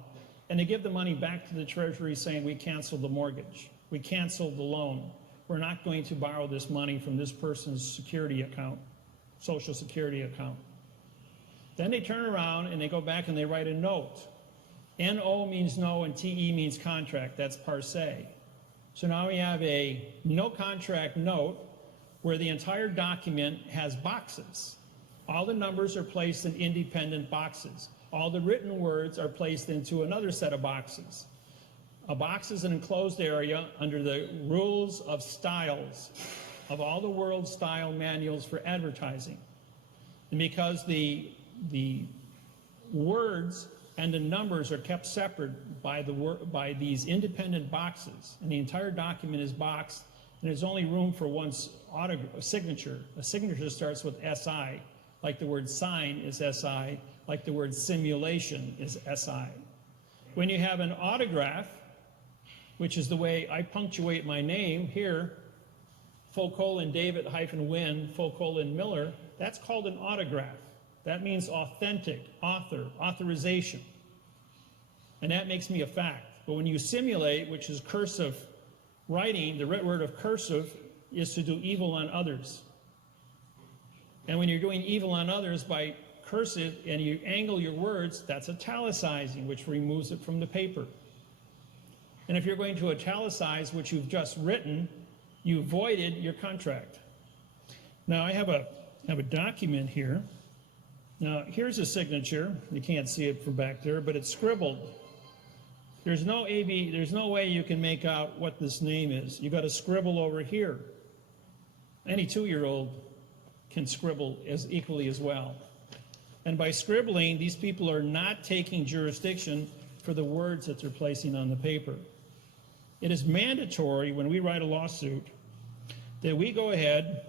and they give the money back to the Treasury saying, we canceled the mortgage, we canceled the loan, we're not going to borrow this money from this person's security account, Social Security account. Then they turn around and they go back and they write a note. NO means no and TE means contract, that's parsé. So now we have a no contract note where the entire document has boxes. All the numbers are placed in independent boxes. All the written words are placed into another set of boxes. A box is an enclosed area under the rules of styles of all the world's style manuals for advertising. And because the words and the numbers are kept separate by these independent boxes, and the entire document is boxed, and there's only room for one signature. A signature starts with SI, like the word sign is SI, like the word simulation is SI. When you have an autograph, which is the way I punctuate my name here, David Wynn, Miller, that's called an autograph. That means authentic, author, authorization. And that makes me a fact. But when you simulate, which is cursive writing, the root word of cursive is to do evil on others. And when you're doing evil on others by cursive and you angle your words, that's italicizing, which removes it from the paper. And if you're going to italicize what you've just written, you voided your contract. Now I have a document here. Now here's a signature. You can't see it from back there, but it's scribbled. There's no way you can make out what this name is. You got to scribble over here. Any 2-year-old can scribble as equally as well. And by scribbling, these people are not taking jurisdiction for the words that they're placing on the paper. It is mandatory when we write a lawsuit that we go ahead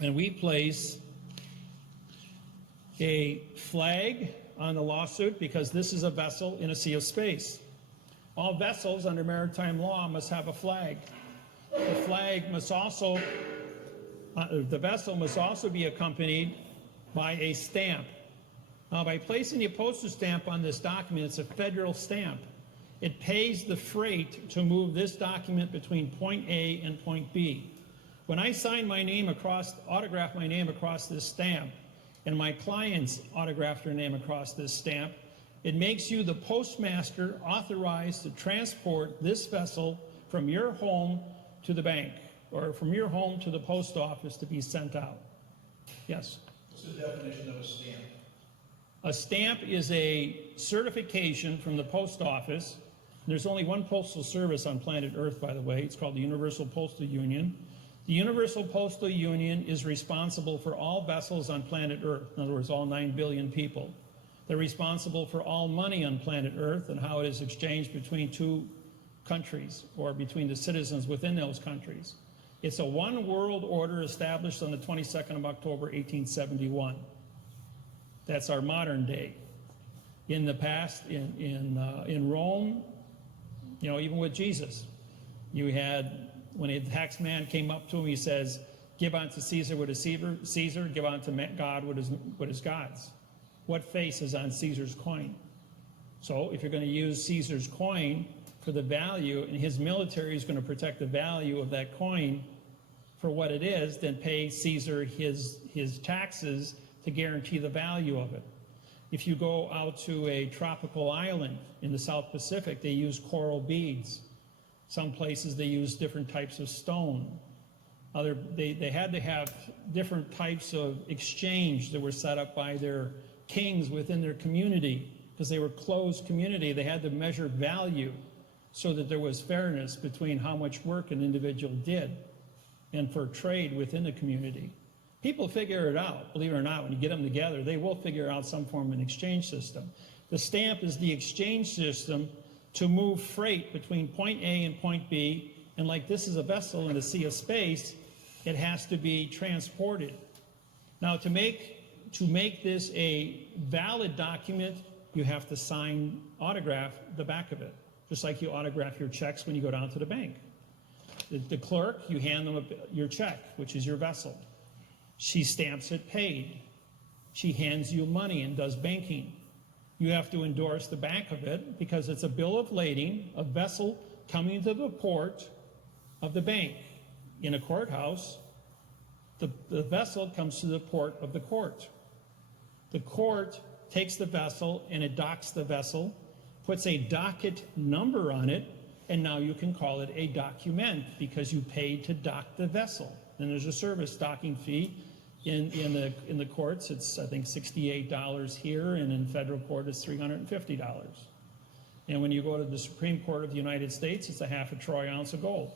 and we place a flag on the lawsuit, because this is a vessel in a sea of space. All vessels under maritime law must have a flag. The flag must also, the vessel must also be accompanied by a stamp. Now, by placing a postage stamp on this document, it's a federal stamp. It pays the freight to move this document between point A and point B. When I sign my name across, autograph my name across this stamp, and my clients autograph their name across this stamp, it makes you the postmaster authorized to transport this vessel from your home to the bank, or from your home to the post office to be sent out. Yes? What's the definition of a stamp? A stamp is a certification from the post office. There's only one postal service on planet Earth, by the way. It's called the Universal Postal Union. The Universal Postal Union is responsible for all vessels on planet Earth. In other words, all 9 billion people. They're responsible for all money on planet Earth and how it is exchanged between two countries or between the citizens within those countries. It's a one world order established on the 22nd of October, 1871. That's our modern day. In the past, in Rome, you know, even with Jesus, you had, when a tax man came up to him, he says, give unto Caesar what is Caesar, give unto God what is God's. What face is on Caesar's coin? So if you're going to use Caesar's coin for the value, and his military is going to protect the value of that coin for what it is, then pay Caesar his taxes to guarantee the value of it. If you go out to a tropical island in the South Pacific, they use coral beads. Some places they use different types of stone. They had to have different types of exchange that were set up by their kings within their community, because they were closed community. They had to measure value so that there was fairness between how much work an individual did and for trade within the community. People figure it out, believe it or not. When you get them together, they will figure out some form of an exchange system. The stamp is the exchange system to move freight between point A and point B, and like this is a vessel in a sea of space, it has to be transported. Now, to make this a valid document, you have to autograph the back of it, just like you autograph your checks when you go down to the bank. The clerk, you hand them your check, which is your vessel. She stamps it paid. She hands you money and does banking. You have to endorse the back of it because it's a bill of lading, a vessel coming to the port of the bank. In a courthouse, the vessel comes to the port of the court. The court takes the vessel and it docks the vessel, puts a docket number on it, and now you can call it a document because you paid to dock the vessel. Then there's a service docking fee. In the courts, it's I think $68 here, and in federal court it's $350. And when you go to the Supreme Court of the United States, it's a half a troy ounce of gold.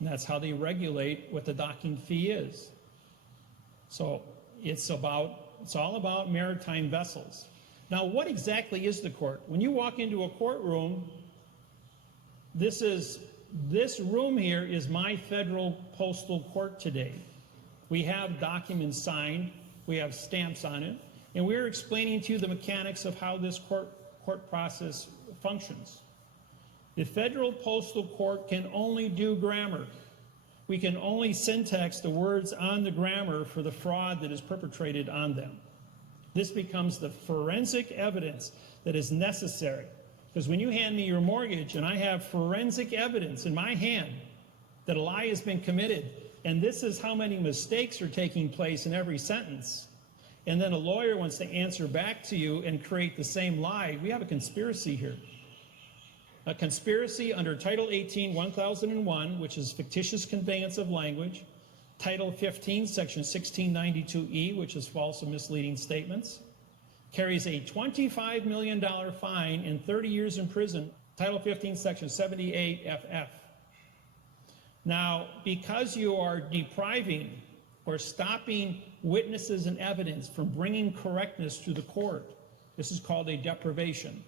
And that's how they regulate what the docking fee is. So it's all about maritime vessels. Now, what exactly is the court? When you walk into a courtroom, this room here is my federal postal court today. We have documents signed, we have stamps on it, and we're explaining to you the mechanics of how this court process functions. The federal postal court can only do grammar. We can only syntax the words on the grammar for the fraud that is perpetrated on them. This becomes the forensic evidence that is necessary. Because when you hand me your mortgage and I have forensic evidence in my hand that a lie has been committed, and this is how many mistakes are taking place in every sentence, and then a lawyer wants to answer back to you and create the same lie, we have a conspiracy here. A conspiracy under Title 18, 1001, which is fictitious conveyance of language, Title 15, Section 1692E, which is false and misleading statements, carries a $25 million fine and 30 years in prison, Title 15, Section 78FF. Now, because you are depriving or stopping witnesses and evidence from bringing correctness to the court, this is called a deprivation.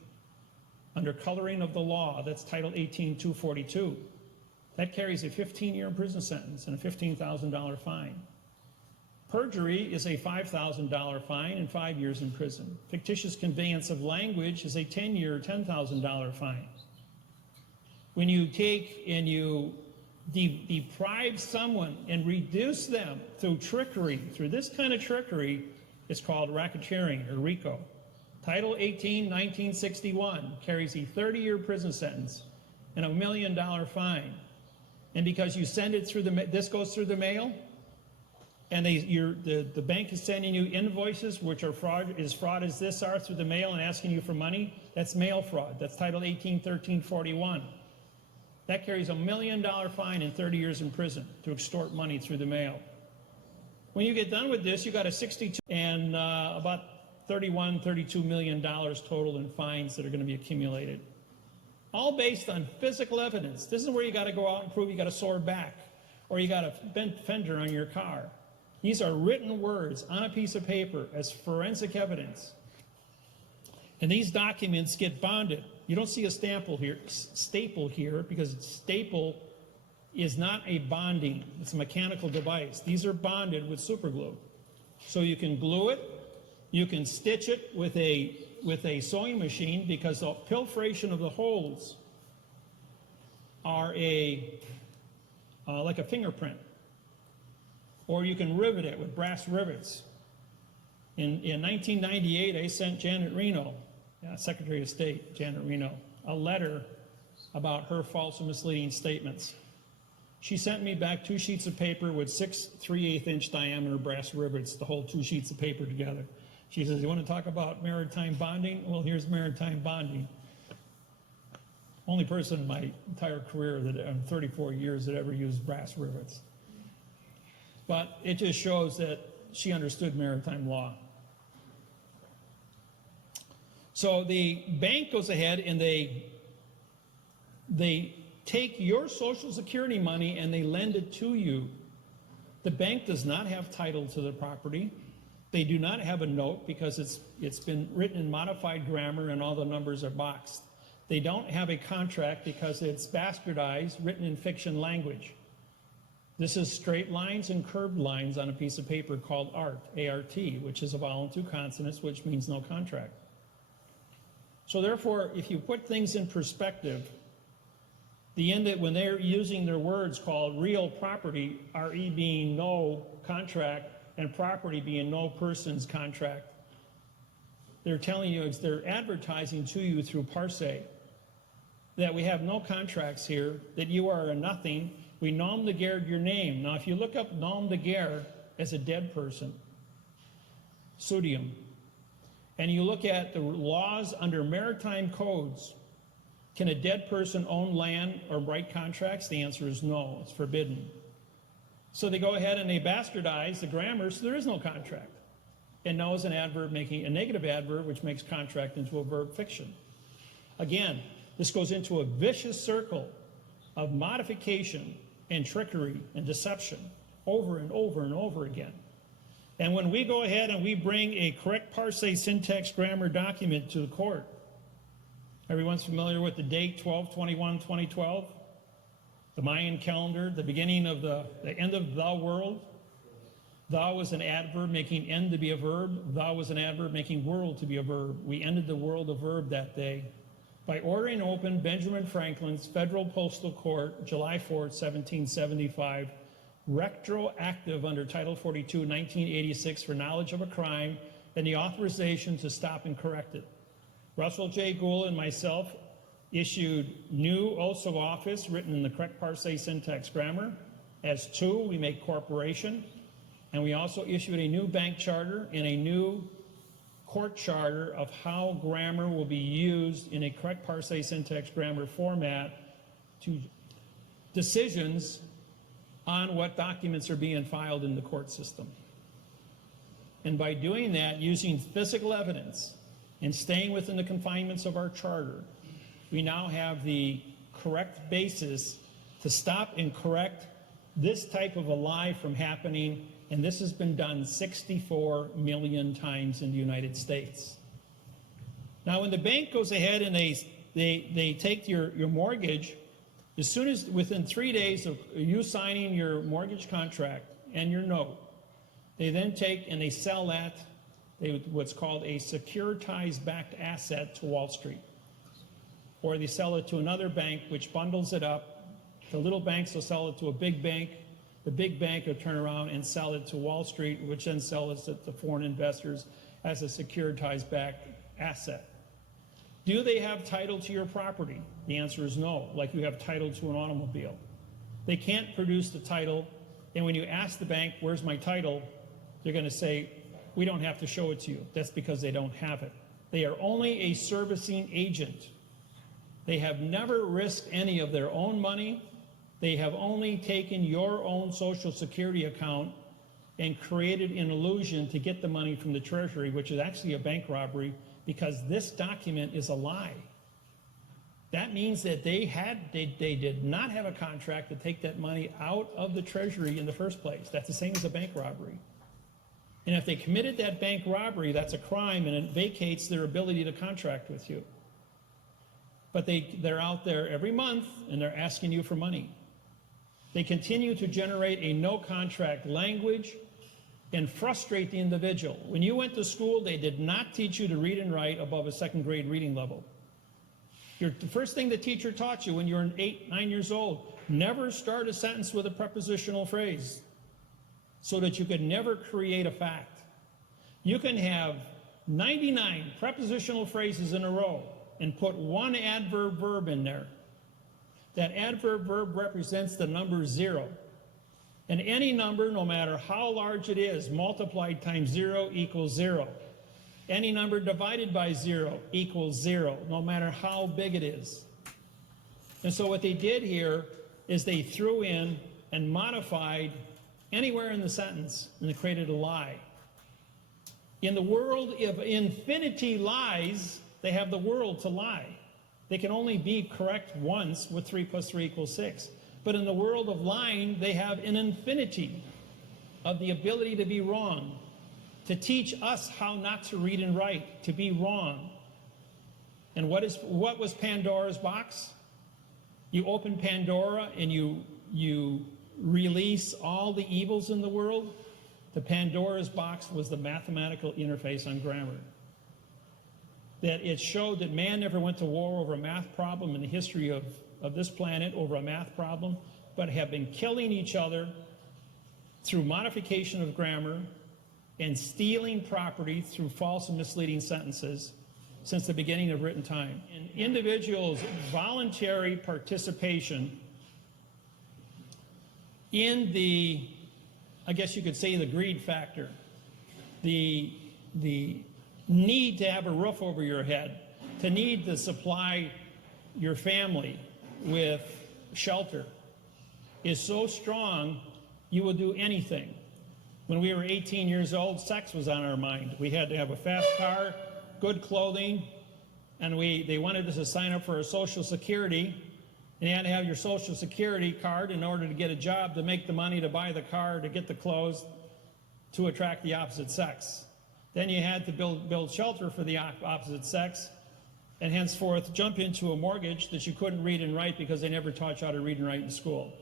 under coloring of the law, that's Title 18-242. That carries a 15-year prison sentence and a $15,000 fine. Perjury is a $5,000 fine and 5 years in prison. Fictitious conveyance of language is a 10-year, $10,000 fine. When you take and you deprive someone and reduce them through trickery, through this kind of trickery, it's called racketeering or RICO. Title 18, 1961 carries a 30-year prison sentence and a $1 million fine. And because you send it through this goes through the mail, and the bank is sending you invoices which are fraud as this are through the mail and asking you for money, that's mail fraud. That's Title 18, 1341. That carries a $1 million fine and 30 years in prison to extort money through the mail. When you get done with this, you got a 62 and about $32 million total in fines that are going to be accumulated. All based on physical evidence. This is where you got to go out and prove you got a sore back or you got a bent fender on your car. These are written words on a piece of paper as forensic evidence. And these documents get bonded. You don't see a staple here because staple is not a bonding. It's a mechanical device. These are bonded with super glue. So you can glue it, you can stitch it with a sewing machine because the pilferation of the holes are like a fingerprint. Or you can rivet it with brass rivets. In 1998, I sent Janet Reno, Secretary of State Janet Reno, a letter about her false and misleading statements. She sent me back 2 sheets of paper with 6 3/8-inch diameter brass rivets to hold 2 sheets of paper together. She says, you want to talk about maritime bonding? Well, here's maritime bonding. Only person in my entire career in 34 years that ever used brass rivets. But it just shows that she understood maritime law. So the bank goes ahead and they take your Social Security money and they lend it to you. The bank does not have title to the property. They do not have a note because it's been written in modified grammar and all the numbers are boxed. They don't have a contract because it's bastardized, written in fiction language. This is straight lines and curved lines on a piece of paper called ART, A-R-T, which is a vowel and 2 consonants, which means no contract. So therefore, if you put things in perspective, when they're using their words called real property, RE being no contract, and property being no person's contract, they're telling you, they're advertising to you through parse that we have no contracts here, that you are a nothing. We nom de guerre your name. Now, if you look up nom de guerre as a dead person, pseudium, and you look at the laws under maritime codes, can a dead person own land or write contracts? The answer is no, it's forbidden. So they go ahead and they bastardize the grammar, so there is no contract. And no is an adverb making a negative adverb, which makes contract into a verb fiction. Again, this goes into a vicious circle of modification and trickery and deception over and over and over again. And when we go ahead and we bring a correct parse syntax grammar document to the court, everyone's familiar with the date 12/21/2012? The Mayan calendar, the beginning of the end of the world. Thou was an adverb making end to be a verb. Thou was an adverb making world to be a verb. We ended the world of verb that day by ordering open Benjamin Franklin's Federal Postal Court, July 4th, 1775, retroactive under Title 42, 1986, for knowledge of a crime and the authorization to stop and correct it. Russell J. Gould and myself issued new oaths of office written in the correct parse syntax grammar. As 2, we make corporation. And we also issued a new bank charter and a new court charter of how grammar will be used in a correct parse syntax grammar format to decisions on what documents are being filed in the court system. And by doing that, using physical evidence and staying within the confinements of our charter, we now have the correct basis to stop and correct this type of a lie from happening, and this has been done 64 million times in the United States. Now, when the bank goes ahead and they they take your mortgage, as soon as, within 3 days of you signing your mortgage contract and your note, they then take and they sell that, what's called a securitized backed asset to Wall Street. Or they sell it to another bank which bundles it up. The little banks will sell it to a big bank. The big bank will turn around and sell it to Wall Street, which then sells it to foreign investors as a securitized backed asset. Do they have title to your property? The answer is no, like you have title to an automobile. They can't produce the title, and when you ask the bank, where's my title, they're going to say, we don't have to show it to you. That's because they don't have it. They are only a servicing agent. They have never risked any of their own money. They have only taken your own Social Security account and created an illusion to get the money from the Treasury, which is actually a bank robbery, because this document is a lie. That means that they did not have a contract to take that money out of the Treasury in the first place. That's the same as a bank robbery. And if they committed that bank robbery, that's a crime, and it vacates their ability to contract with you. But they're out there every month, and they're asking you for money. They continue to generate a no-contract language and frustrate the individual. When you went to school, they did not teach you to read and write above a second grade reading level. The first thing the teacher taught you when you were 8, 9 years old, never start a sentence with a prepositional phrase, so that you could never create a fact. You can have 99 prepositional phrases in a row and put one adverb verb in there. That adverb verb represents the number 0. And any number, no matter how large it is, multiplied times 0 equals 0. Any number divided by 0 equals 0, no matter how big it is. And so what they did here is they threw in and modified anywhere in the sentence, and they created a lie. In the world of infinity lies, they have the world to lie. They can only be correct once with 3 plus 3 equals 6. But in the world of lying, they have an infinity of the ability to be wrong, to teach us how not to read and write, to be wrong. And what was Pandora's box? You open Pandora and you release all the evils in the world. The Pandora's box was the mathematical interface on grammar. That it showed that man never went to war over a math problem in the history of this planet, over a math problem, but have been killing each other through modification of grammar and stealing property through false and misleading sentences since the beginning of written time. And individuals' voluntary participation in the, I guess you could say, the greed factor, the need to have a roof over your head, to need to supply your family with shelter, is so strong you will do anything. When we were 18 years old, sex was on our mind. We had to have a fast car, good clothing, and they wanted us to sign up for a Social Security, and you had to have your Social Security card in order to get a job, to make the money, to buy the car, to get the clothes, to attract the opposite sex. Then you had to build shelter for the opposite sex, and henceforth jump into a mortgage that you couldn't read and write because they never taught you how to read and write in school.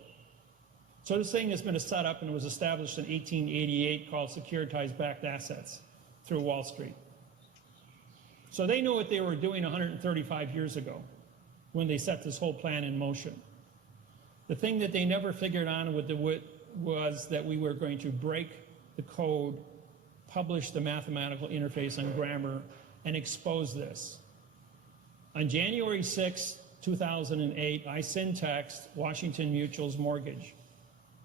So this thing has been a setup, and it was established in 1888, called securitized backed assets through Wall Street. So they knew what they were doing 135 years ago when they set this whole plan in motion. The thing that they never figured on was that we were going to break the code, publish the mathematical interface on grammar, and expose this. On January 6, 2008, I syntaxed Washington Mutual's mortgage.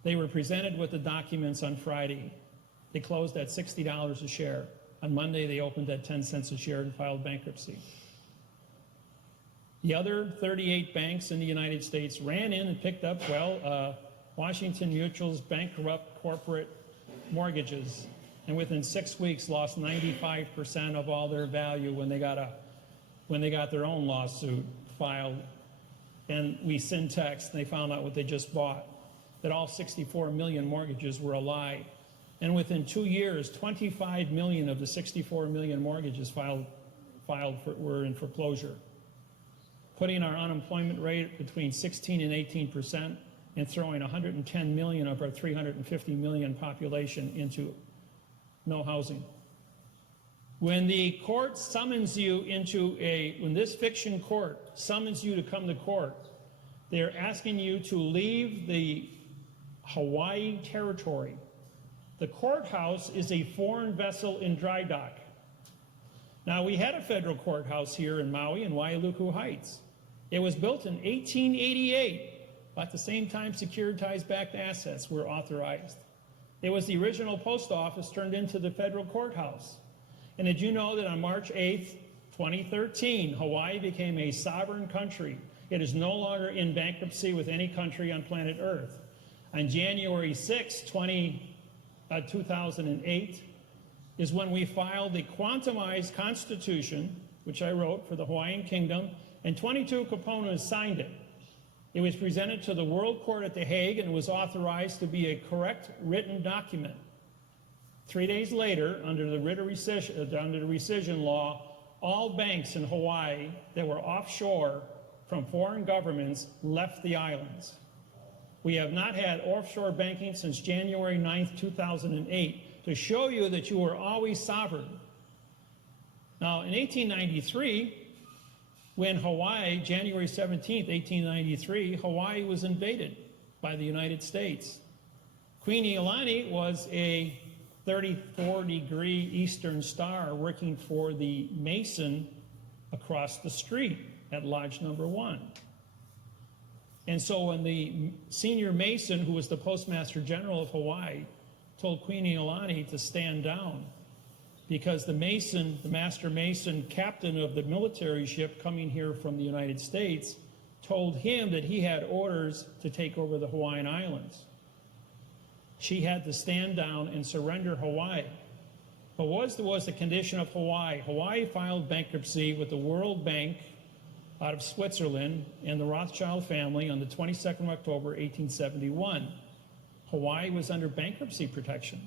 They were presented with the documents on Friday. They closed at $60 a share. On Monday, they opened at 10 cents a share and filed bankruptcy. The other 38 banks in the United States ran in and picked up, Washington Mutual's bankrupt corporate mortgages, and within 6 weeks lost 95% of all their value when they got their own lawsuit filed. And we syntaxed, and they found out what they just bought, that all 64 million mortgages were a lie. And within 2 years, 25 million of the 64 million mortgages were in foreclosure. putting our unemployment rate between 16 and 18%, and throwing 110 million of our 350 million population into no housing. When the court summons you when this fiction court summons you to come to court, they're asking you to leave the Hawaii territory. The courthouse is a foreign vessel in dry dock. Now, we had a federal courthouse here in Maui in Wailuku Heights. It was built in 1888, at the same time securitized-backed assets were authorized. It was the original post office turned into the federal courthouse. And did you know that on March 8th, 2013, Hawaii became a sovereign country? It is no longer in bankruptcy with any country on planet Earth. On January 6, 2008, is when we filed the quantumized constitution, which I wrote for the Hawaiian Kingdom, and 22 Kaponas signed it. It was presented to the World Court at The Hague and was authorized to be a correct written document. 3 days later, under the rescission law, all banks in Hawaii that were offshore from foreign governments left the islands. We have not had offshore banking since January 9th, 2008, to show you that you were always sovereign. Now, in 1893, when Hawaii, January 17th, 1893, Hawaii was invaded by the United States. Queen Iolani was a 34-degree Eastern Star working for the Mason across the street at Lodge Number 1. And so when the senior Mason, who was the Postmaster General of Hawaii, told Queen Iolani to stand down, because the Mason, the Master Mason, captain of the military ship coming here from the United States, told him that he had orders to take over the Hawaiian Islands. She had to stand down and surrender Hawaii. But what was the condition of Hawaii? Hawaii filed bankruptcy with the World Bank out of Switzerland and the Rothschild family on the 22nd of October, 1871. Hawaii was under bankruptcy protection.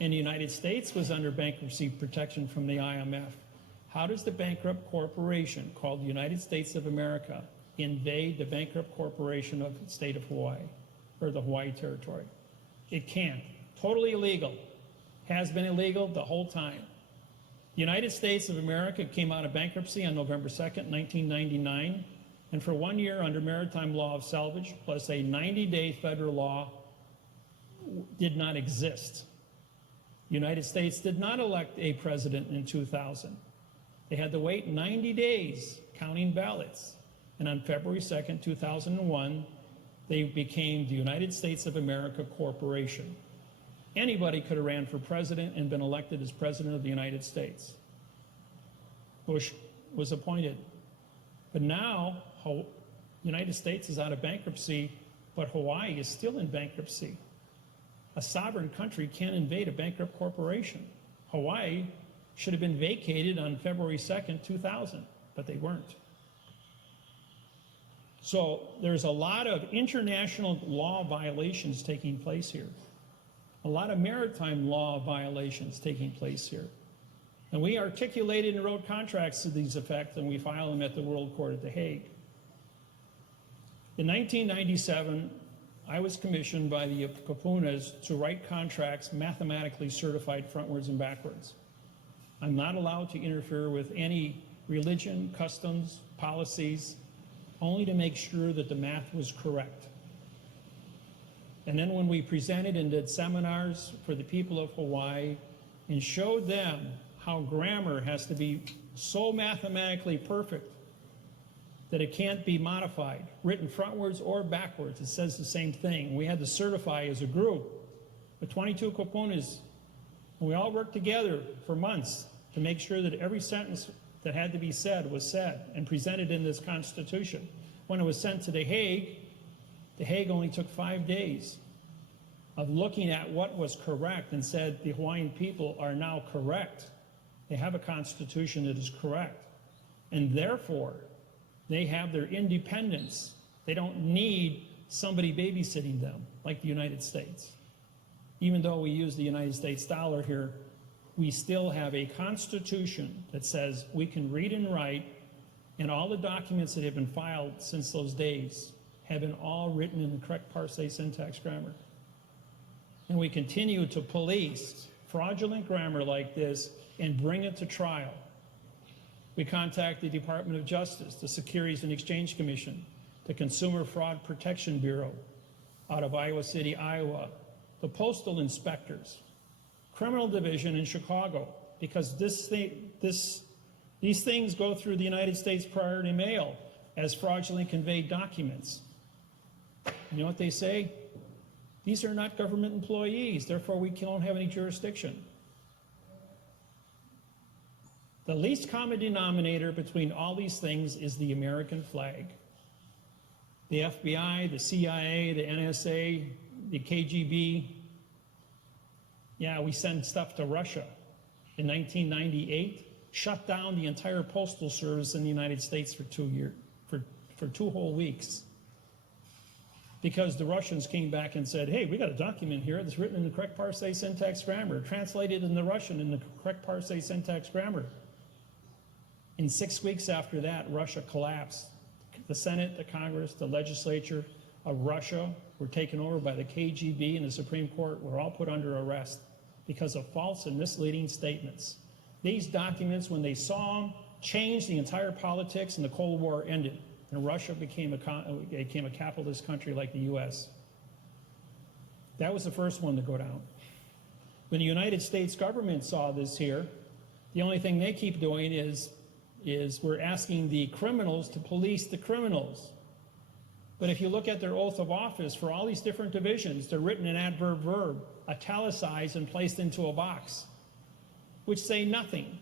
And the United States was under bankruptcy protection from the IMF. How does the bankrupt corporation called the United States of America invade the bankrupt corporation of the state of Hawaii, or the Hawaii territory? It can't. Totally illegal. Has been illegal the whole time. The United States of America came out of bankruptcy on November 2nd, 1999, and for 1 year under maritime law of salvage, plus a 90-day federal law, did not exist. The United States did not elect a president in 2000. They had to wait 90 days counting ballots. And on February 2nd, 2001, they became the United States of America Corporation. Anybody could have ran for president and been elected as president of the United States. Bush was appointed. But now, the United States is out of bankruptcy, but Hawaii is still in bankruptcy. A sovereign country can't invade a bankrupt corporation. Hawaii should have been vacated on February 2nd, 2000, but they weren't. So there's a lot of international law violations taking place here. A lot of maritime law violations taking place here. And we articulated and wrote contracts to these effects, and we file them at the World Court at The Hague. In 1997, I was commissioned by the Kapunas to write contracts mathematically certified frontwards and backwards. I'm not allowed to interfere with any religion, customs, policies, only to make sure that the math was correct. And then when we presented and did seminars for the people of Hawaii and showed them how grammar has to be so mathematically perfect that it can't be modified, written frontwards or backwards, it says the same thing. We had to certify as a group, the 22 Kapunas, and we all worked together for months to make sure that every sentence that had to be said was said and presented in this Constitution. When it was sent to The Hague only took 5 days of looking at what was correct and said the Hawaiian people are now correct. They have a constitution that is correct. And therefore, they have their independence. They don't need somebody babysitting them like the United States. Even though we use the United States dollar here, we still have a constitution that says we can read and write And all the documents that have been filed since those days have been all written in the correct parse, syntax, grammar. And we continue to police fraudulent grammar like this and bring it to trial. We contact the Department of Justice, the Securities and Exchange Commission, the Consumer Fraud Protection Bureau out of Iowa City, Iowa, the postal inspectors, criminal division in Chicago, because these things go through the United States priority mail as fraudulently conveyed documents. You know what they say? These are not government employees, therefore we don't have any jurisdiction. The least common denominator between all these things is the American flag. The FBI, the CIA, the NSA, the KGB. Yeah, we send stuff to Russia. In 1998, shut down the entire postal service in the United States for 2 years, for 2 whole weeks. Because the Russians came back and said, hey, we got a document here that's written in the correct parse, syntax, grammar, translated in the Russian in the correct parse, syntax, grammar. In 6 weeks after that, Russia collapsed. The Senate, the Congress, the legislature of Russia were taken over by the KGB, and the Supreme Court were all put under arrest because of false and misleading statements. These documents, when they saw them, changed the entire politics, and the Cold War ended. And Russia became a capitalist country like the US. That was the first one to go down. When the United States government saw this here, the only thing they keep doing is we're asking the criminals to police the criminals. But if you look at their oath of office for all these different divisions, they're written in adverb verb, italicized and placed into a box, which say nothing.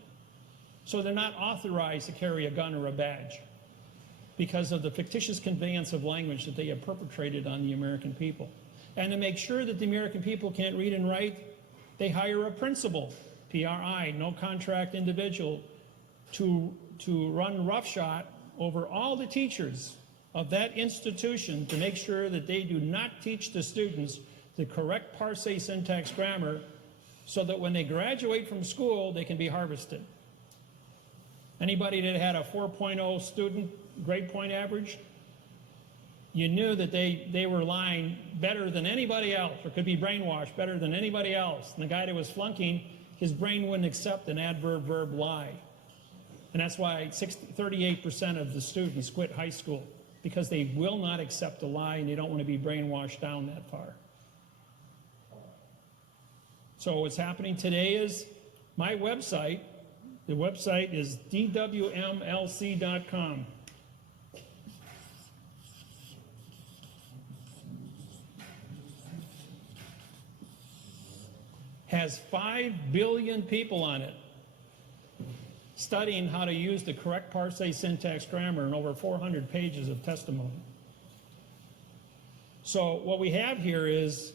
So they're not authorized to carry a gun or a badge because of the fictitious conveyance of language that they have perpetrated on the American people. And to make sure that the American people can't read and write, they hire a principal, PRI, no contract individual, to run roughshod over all the teachers of that institution to make sure that they do not teach the students the correct parse, syntax, grammar, so that when they graduate from school, they can be harvested. Anybody that had a 4.0 student grade point average, you knew that they were lying better than anybody else, or could be brainwashed better than anybody else. And the guy that was flunking, his brain wouldn't accept an adverb verb lie. And that's why 38% of the students quit high school, because they will not accept a lie and they don't want to be brainwashed down that far. So what's happening today is my website, the website is dwmlc.com. Has 5 billion people on it studying how to use the correct parse, syntax, grammar, and over 400 pages of testimony. So what we have here is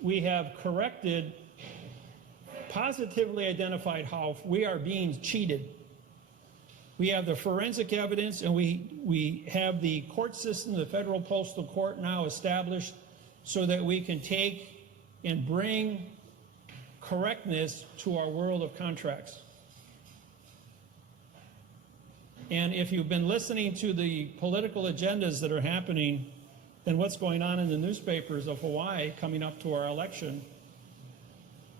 we have corrected, positively identified how we are being cheated. We have the forensic evidence, and we have the court system, the federal postal court now established, so that we can take and bring correctness to our world of contracts. And if you've been listening to the political agendas that are happening and what's going on in the newspapers of Hawaii coming up to our election,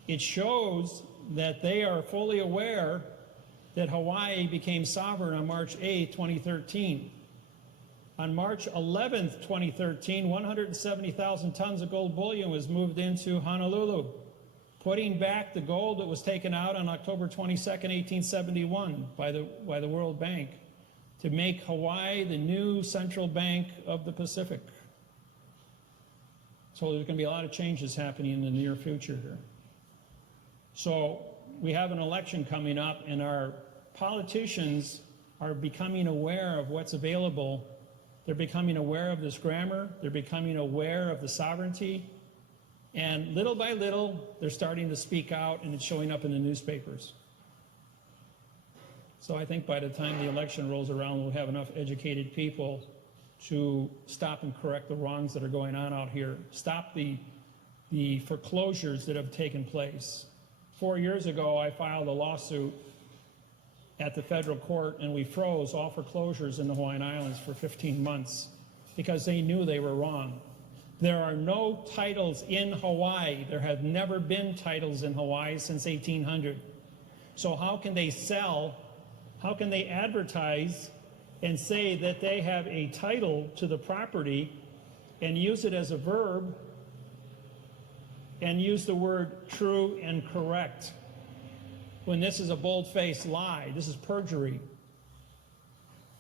it shows that they are fully aware that Hawaii became sovereign on March 8, 2013. On March 11th, 2013, 170,000 tons of gold bullion was moved into Honolulu, putting back the gold that was taken out on October 22nd, 1871 by the World Bank to make Hawaii the new central bank of the Pacific. So there's going to be a lot of changes happening in the near future here. So we have an election coming up, and our politicians are becoming aware of what's available. They're becoming aware of this grammar. They're becoming aware of the sovereignty. And little by little, they're starting to speak out, and it's showing up in the newspapers. So I think by the time the election rolls around, we'll have enough educated people to stop and correct the wrongs that are going on out here. Stop the foreclosures that have taken place. 4 years ago, I filed a lawsuit at the federal court, and we froze all foreclosures in the Hawaiian Islands for 15 months because they knew they were wrong. There are no titles in Hawaii. There have never been titles in Hawaii since 1800. So how can they sell, how can they advertise and say that they have a title to the property and use it as a verb and use the word true and correct when this is a bold-faced lie? This is perjury.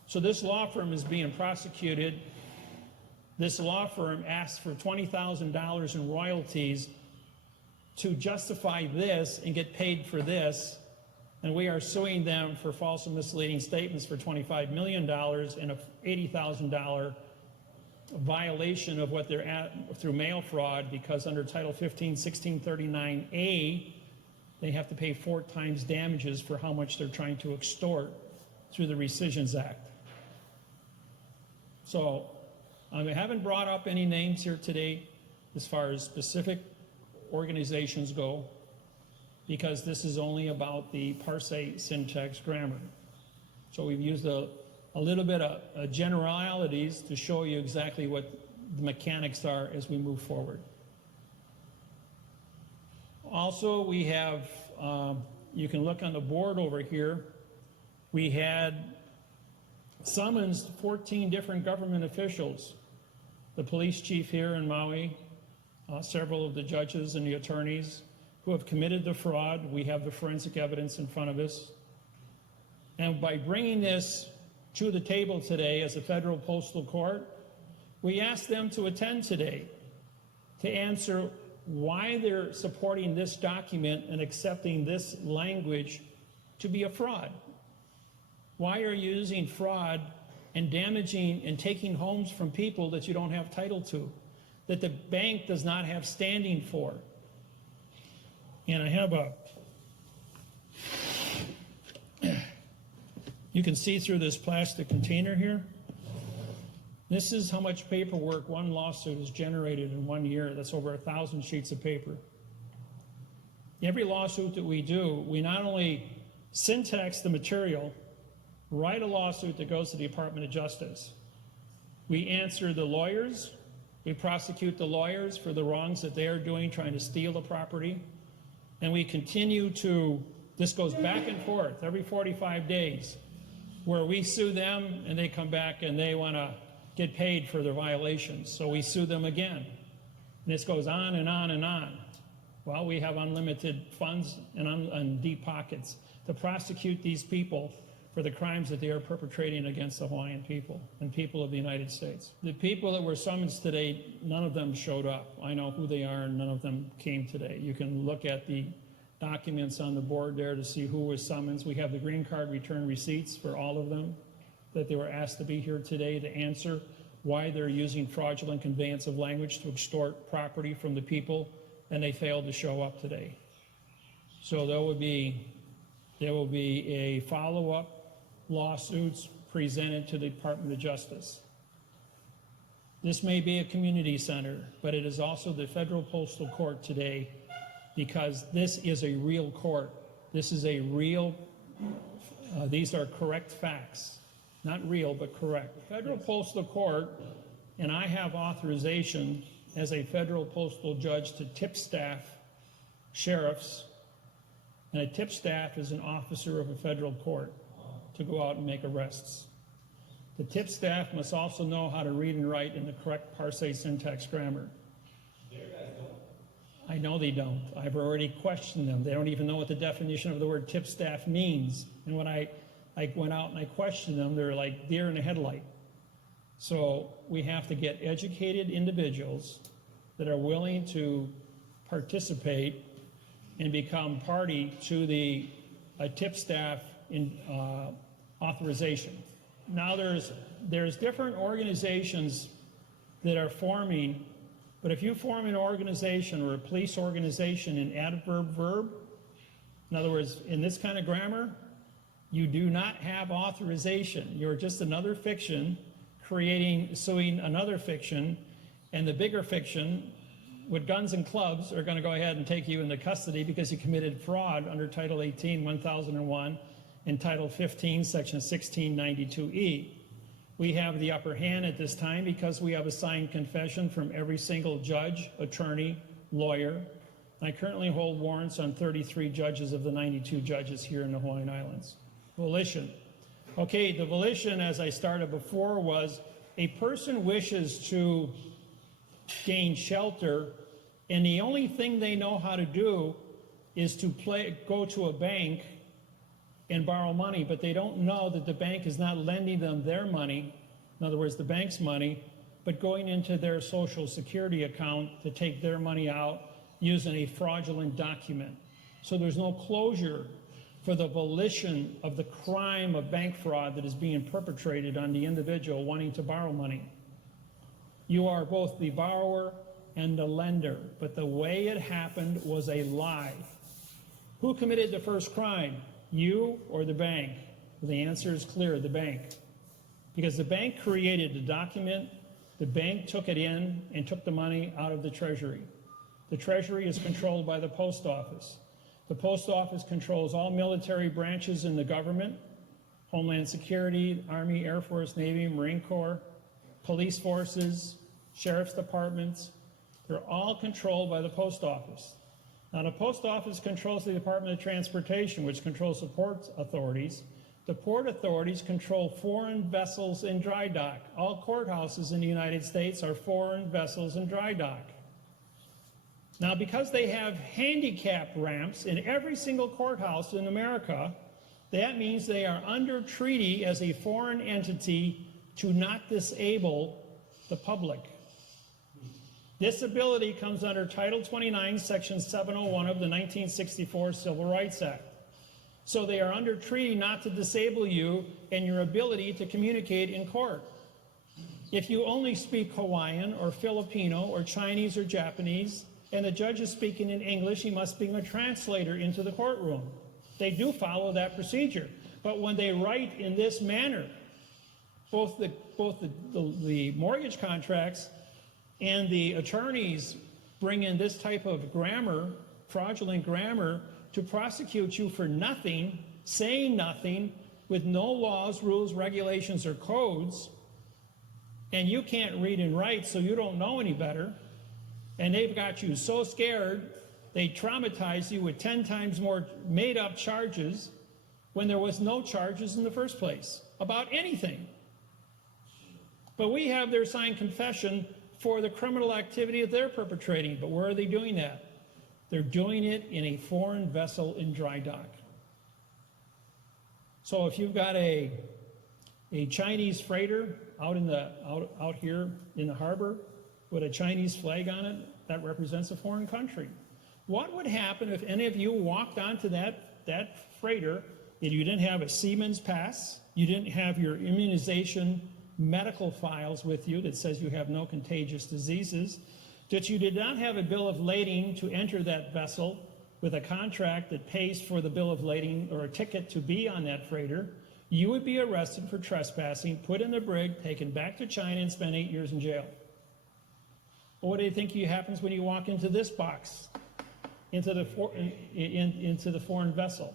So this law firm is being prosecuted. This law firm asked for $20,000 in royalties to justify this and get paid for this, and we are suing them for false and misleading statements for $25 million and a $80,000 violation of what they're at through mail fraud, because under Title 15, 1639A, they have to pay 4 times damages for how much they're trying to extort through the Rescissions Act. So I haven't brought up any names here today as far as specific organizations go, because this is only about the parse, syntax, grammar. So we've used a little bit of generalities to show you exactly what the mechanics are as we move forward. Also, we have, you can look on the board over here, we had summoned 14 different government officials, the police chief here in Maui, several of the judges and the attorneys who have committed the fraud. We have the forensic evidence in front of us. And by bringing this to the table today as a federal postal court, we asked them to attend today to answer why they're supporting this document and accepting this language to be a fraud. Why are you using fraud and damaging and taking homes from people that you don't have title to, that the bank does not have standing for? And I have you can see through this plastic container here. This is how much paperwork one lawsuit has generated in 1 year. That's over 1,000 sheets of paper. Every lawsuit that we do, we not only syntax the material, write a lawsuit that goes to the Department of Justice. We answer the lawyers, we prosecute the lawyers for the wrongs that they are doing, trying to steal the property, and we continue to, this goes back and forth every 45 days, where we sue them and they come back and they want to get paid for their violations. So we sue them again. And this goes on and on and on. Well, we have unlimited funds and deep pockets to prosecute these people for the crimes that they are perpetrating against the Hawaiian people and people of the United States. The people that were summoned today, none of them showed up. I know who they are, and none of them came today. You can look at the documents on the board there to see who was summoned. We have the green card return receipts for all of them, that they were asked to be here today to answer why they're using fraudulent conveyance of language to extort property from the people, and they failed to show up today. So there will be a follow-up lawsuits presented to the Department of Justice. This may be a community center, but it is also the federal postal court today, because this is a real court. This is a real, these are correct facts. Not real, but correct. The federal postal court, and I have authorization as a federal postal judge to tip staff sheriffs, and a tip staff is an officer of a federal court to go out and make arrests. The tip staff must also know how to read and write in the correct parse, syntax, grammar. I know they don't. I've already questioned them. They don't even know what the definition of the word tip staff means. And when I went out and I questioned them, they're like deer in a headlight. So we have to get educated individuals that are willing to participate and become party to the tip staff in authorization. Now there's different organizations that are forming, but if you form an organization or a police organization in adverb verb, in other words, in this kind of grammar, you do not have authorization. You're just another fiction suing another fiction, and the bigger fiction with guns and clubs are going to go ahead and take you into custody because you committed fraud under Title 18, 1001, in Title 15, Section 1692E. We have the upper hand at this time because we have a signed confession from every single judge, attorney, lawyer. I currently hold warrants on 33 judges of the 92 judges here in the Hawaiian Islands. Volition. Okay, the volition, as I started before, was a person wishes to gain shelter, and the only thing they know how to do is to go to a bank and borrow money, but they don't know that the bank is not lending them their money, in other words, the bank's money, but going into their Social Security account to take their money out using a fraudulent document. So there's no closure for the volition of the crime of bank fraud that is being perpetrated on the individual wanting to borrow money. You are both the borrower and the lender, but the way it happened was a lie. Who committed the first crime? You or the bank? Well, the answer is clear, the bank. Because the bank created the document, the bank took it in and took the money out of the Treasury. The Treasury is controlled by the Post Office. The Post Office controls all military branches in the government, Homeland Security, Army, Air Force, Navy, Marine Corps, police forces, sheriff's departments. They're all controlled by the Post Office. Now, the Post Office controls the Department of Transportation, which controls the port authorities. The port authorities control foreign vessels in dry dock. All courthouses in the United States are foreign vessels in dry dock. Now, because they have handicap ramps in every single courthouse in America, that means they are under treaty as a foreign entity to not disable the public. Disability comes under Title 29, Section 701 of the 1964 Civil Rights Act. So they are under treaty not to disable you and your ability to communicate in court. If you only speak Hawaiian or Filipino or Chinese or Japanese, and the judge is speaking in English, he must bring a translator into the courtroom. They do follow that procedure. But when they write in this manner, both the mortgage contracts and the attorneys bring in this type of grammar, fraudulent grammar, to prosecute you for nothing, saying nothing, with no laws, rules, regulations, or codes, and you can't read and write, so you don't know any better, and they've got you so scared, they traumatize you with 10 times more made-up charges when there was no charges in the first place about anything. But we have their signed confession for the criminal activity that they're perpetrating. But where are they doing that? They're doing it in a foreign vessel in dry dock. So if you've got a Chinese freighter out here in the harbor with a Chinese flag on it, that represents a foreign country. What would happen if any of you walked onto that freighter and you didn't have a seaman's pass, you didn't have your immunization medical files with you that says you have no contagious diseases, that you did not have a bill of lading to enter that vessel with a contract that pays for the bill of lading or a ticket to be on that freighter, you would be arrested for trespassing, put in the brig, taken back to China, and spend 8 years in jail. Well, what do you think happens when you walk into this box, into the foreign vessel?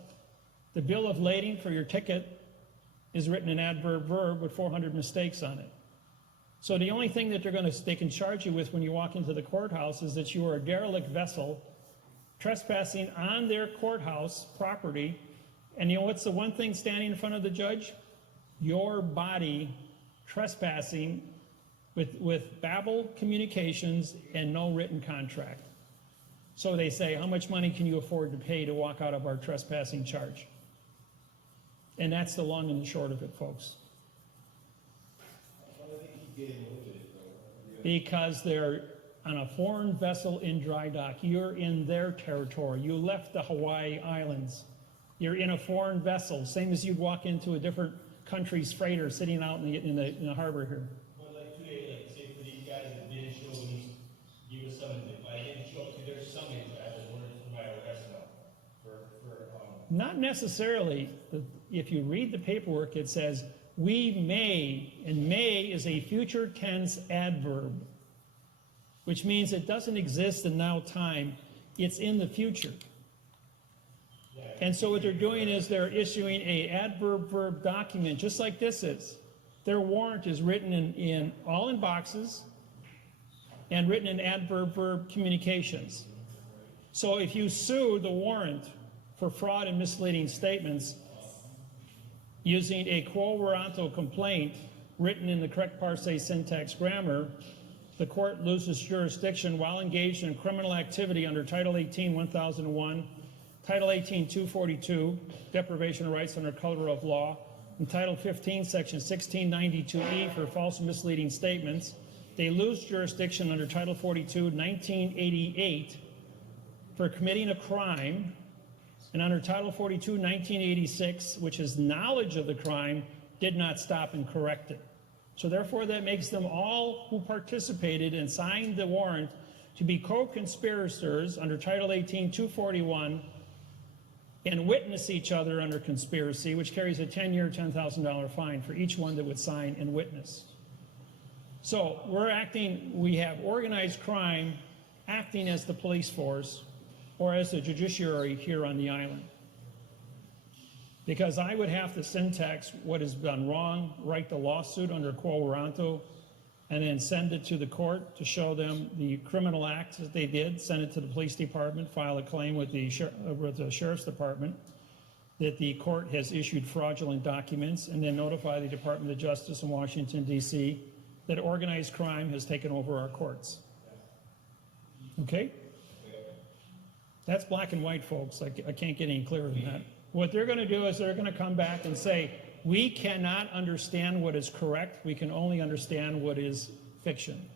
The bill of lading for your ticket is written in adverb verb with 400 mistakes on it. So the only thing that they can charge you with when you walk into the courthouse is that you are a derelict vessel trespassing on their courthouse property. And you know what's the one thing standing in front of the judge? Your body trespassing with babble communications and no written contract. So they say, how much money can you afford to pay to walk out of our trespassing charge? And that's the long and the short of it, folks. Because they're on a foreign vessel in dry dock. You're in their territory. You left the Hawaii Islands. You're in a foreign vessel, same as you'd walk into a different country's freighter sitting out in the harbor here. Well, like today, like say for these guys that didn't show when he gave us summons, if I didn't show up to their summons, I was ordered for my arrest now. Not necessarily. If you read the paperwork, it says, we may, and may is a future tense adverb, which means it doesn't exist in now time. It's in the future. And so what they're doing is they're issuing a adverb verb document, just like this is. Their warrant is written all in boxes and written in adverb verb communications. So if you sue the warrant for fraud and misleading statements using a quo warranto complaint written in the correct parse syntax grammar, the court loses jurisdiction while engaged in criminal activity under Title 18, 1001, Title 18, 242, deprivation of rights under color of law, and Title 15, Section 1692E for false and misleading statements. They lose jurisdiction under Title 42, 1988 for committing a crime, and under Title 42, 1986, which is knowledge of the crime, did not stop and correct it. So therefore, that makes them all who participated and signed the warrant to be co-conspirators under Title 18, 241, and witness each other under conspiracy, which carries a 10-year, $10,000 fine for each one that would sign and witness. So we have organized crime acting as the police force or as the judiciary here on the island. Because I would have to syntax what has done wrong, write the lawsuit under quo warranto, and then send it to the court to show them the criminal acts that they did, send it to the police department, file a claim with the sheriff's department that the court has issued fraudulent documents, and then notify the Department of Justice in Washington, D.C. that organized crime has taken over our courts. Okay? That's black and white, folks. I can't get any clearer than that. What they're going to do is they're going to come back and say, we cannot understand what is correct. We can only understand what is fiction.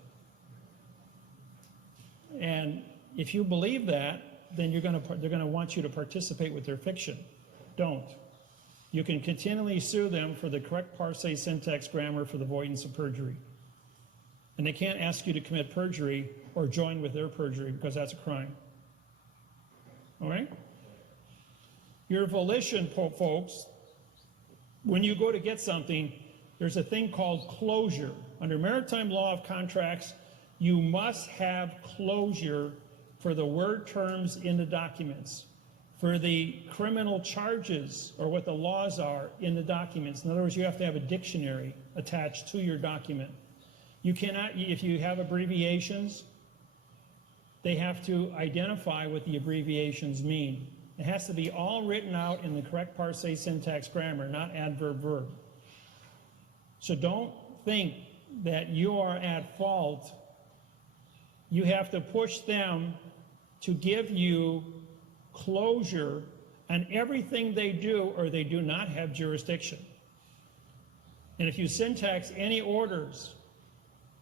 And if you believe that, then they're going to want you to participate with their fiction. Don't. You can continually sue them for the correct parse syntax grammar for the avoidance of perjury. And they can't ask you to commit perjury or join with their perjury because that's a crime. All right? Your volition, folks, when you go to get something, there's a thing called closure. Under maritime law of contracts, you must have closure for the word terms in the documents, for the criminal charges or what the laws are in the documents. In other words, you have to have a dictionary attached to your document. You cannot, if you have abbreviations, they have to identify what the abbreviations mean. It has to be all written out in the correct parse syntax grammar, not adverb verb. So don't think that you are at fault. You have to push them to give you closure on everything they do, or they do not have jurisdiction. And if you syntax any orders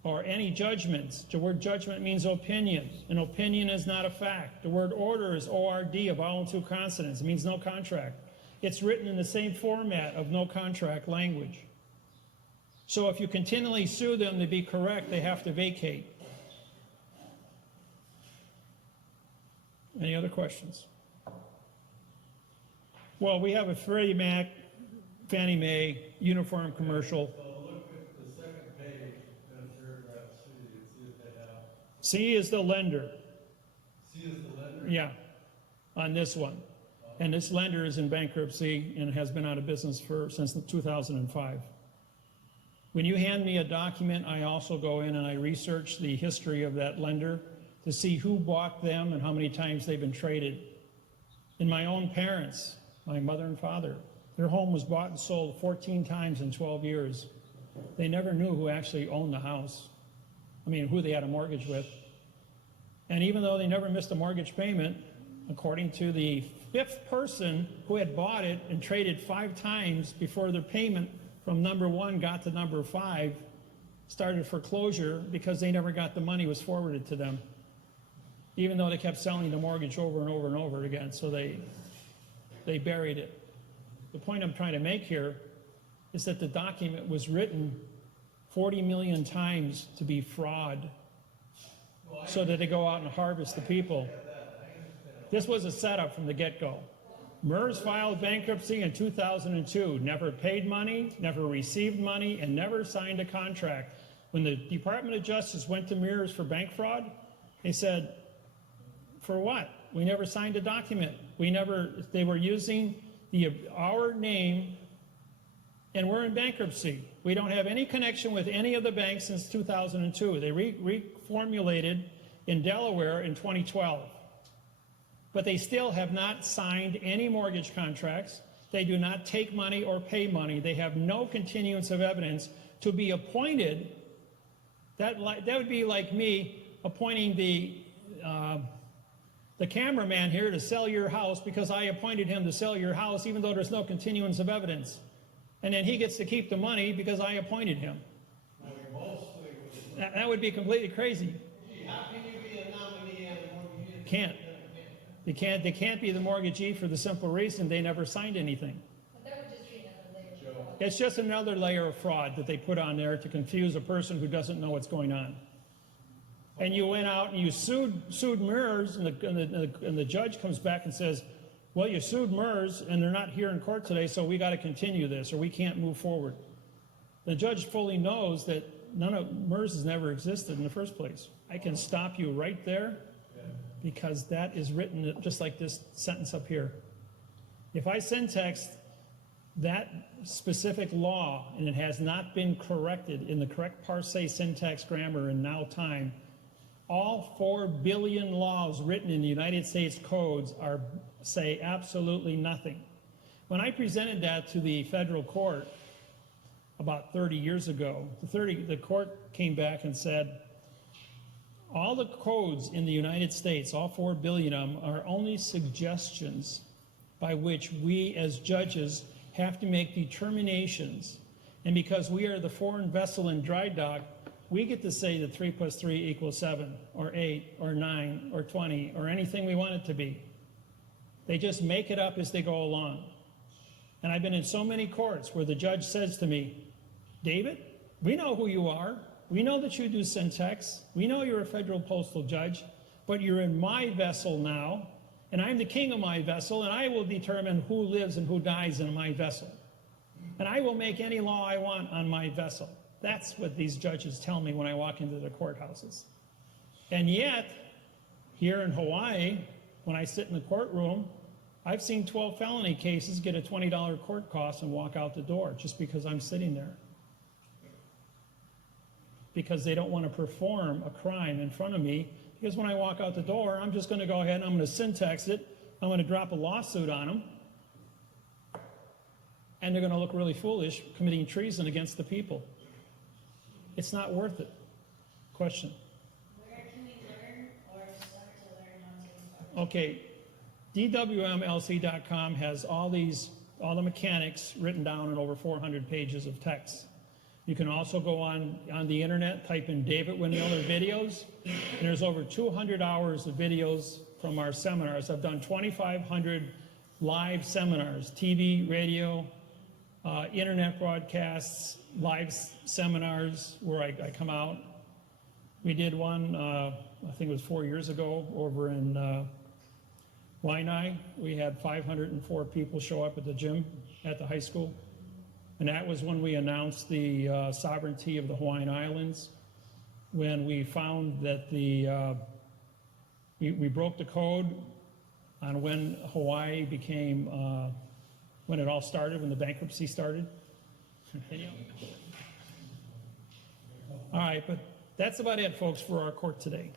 or any judgments, the word judgment means opinion. An opinion is not a fact. The word order is ORD, a vowel and two consonants. It means no contract. It's written in the same format of no contract language. So if you continually sue them to be correct, they have to vacate. Any other questions? Well, we have a Freddie Mac, Fannie Mae, uniform commercial. C is the lender. C is the lender? Yeah, on this one. And this lender is in bankruptcy and has been out of business since 2005. When you hand me a document, I also go in and I research the history of that lender to see who bought them and how many times they've been traded. And my own parents, my mother and father, their home was bought and sold 14 times in 12 years. They never knew who actually owned the house. I mean, who they had a mortgage with. And even though they never missed a mortgage payment, according to the fifth person who had bought it and traded 5 times before their payment from number 1 got to number 5, started foreclosure because they never got the money was forwarded to them, even though they kept selling the mortgage over and over and over again. So they buried it. The point I'm trying to make here is that the document was written 40 million times to be fraud, so that they go out and harvest the people. This was a setup from the get-go. MERS filed bankruptcy in 2002, never paid money, never received money, and never signed a contract. When the Department of Justice went to MERS for bank fraud, they said, for what? We never signed a document. They were using our name, and we're in bankruptcy. We don't have any connection with any of the banks since 2002. They reformulated in Delaware in 2012. But they still have not signed any mortgage contracts. They do not take money or pay money. They have no continuance of evidence to be appointed. That would be like me appointing the cameraman here to sell your house because I appointed him to sell your house even though there's no continuance of evidence. And then he gets to keep the money because I appointed him. That would be completely crazy. How can you be a nominee and a mortgagee? Can't. They can't be the mortgagee for the simple reason they never signed anything. But that would just be another layer of fraud. It's just another layer of fraud that they put on there to confuse a person who doesn't know what's going on. And you went out and you sued MERS, and the judge comes back and says, well, you sued MERS, and they're not here in court today, so we got to continue this, or we can't move forward. The judge fully knows that none of MERS has never existed in the first place. I can stop you right there because that is written just like this sentence up here. If I syntax that specific law and it has not been corrected in the correct parse, syntax, grammar, and now time, all 4 billion laws written in the United States codes say absolutely nothing. When I presented that to the federal court about 30 years ago, the court came back and said, all the codes in the United States, all 4 billion of them, are only suggestions by which we as judges have to make determinations. And because we are the foreign vessel in dry dock, we get to say that 3 + 3 = 7, or 8, or 9, or 20, or anything we want it to be. They just make it up as they go along. And I've been in so many courts where the judge says to me, David, we know who you are. We know that you do syntax. We know you're a federal postal judge, but you're in my vessel now, and I'm the king of my vessel, and I will determine who lives and who dies in my vessel. And I will make any law I want on my vessel. That's what these judges tell me when I walk into the courthouses. And yet, here in Hawaii, when I sit in the courtroom, I've seen 12 felony cases get a $20 court cost and walk out the door just because I'm sitting there. Because they don't want to perform a crime in front of me. Because when I walk out the door, I'm just going to go ahead and I'm going to syntax it. I'm going to drop a lawsuit on them. And they're going to look really foolish committing treason against the people. It's not worth it. Question. Where can we learn or start to learn how to Okay, DWMLC.com has all the mechanics written down in over 400 pages of text. You can also go on the internet, type in David Windmiller videos, and there's over 200 hours of videos from our seminars. I've done 2,500 live seminars, TV, radio, internet broadcasts, live seminars where I come out. We did one, I think it was 4 years ago, over in Waianae. We had 504 people show up at the gym at the high school. And that was when we announced the sovereignty of the Hawaiian Islands, when we found that we broke the code on when Hawaii became, when it all started, when the bankruptcy started. All right, but that's about it, folks, for our court today.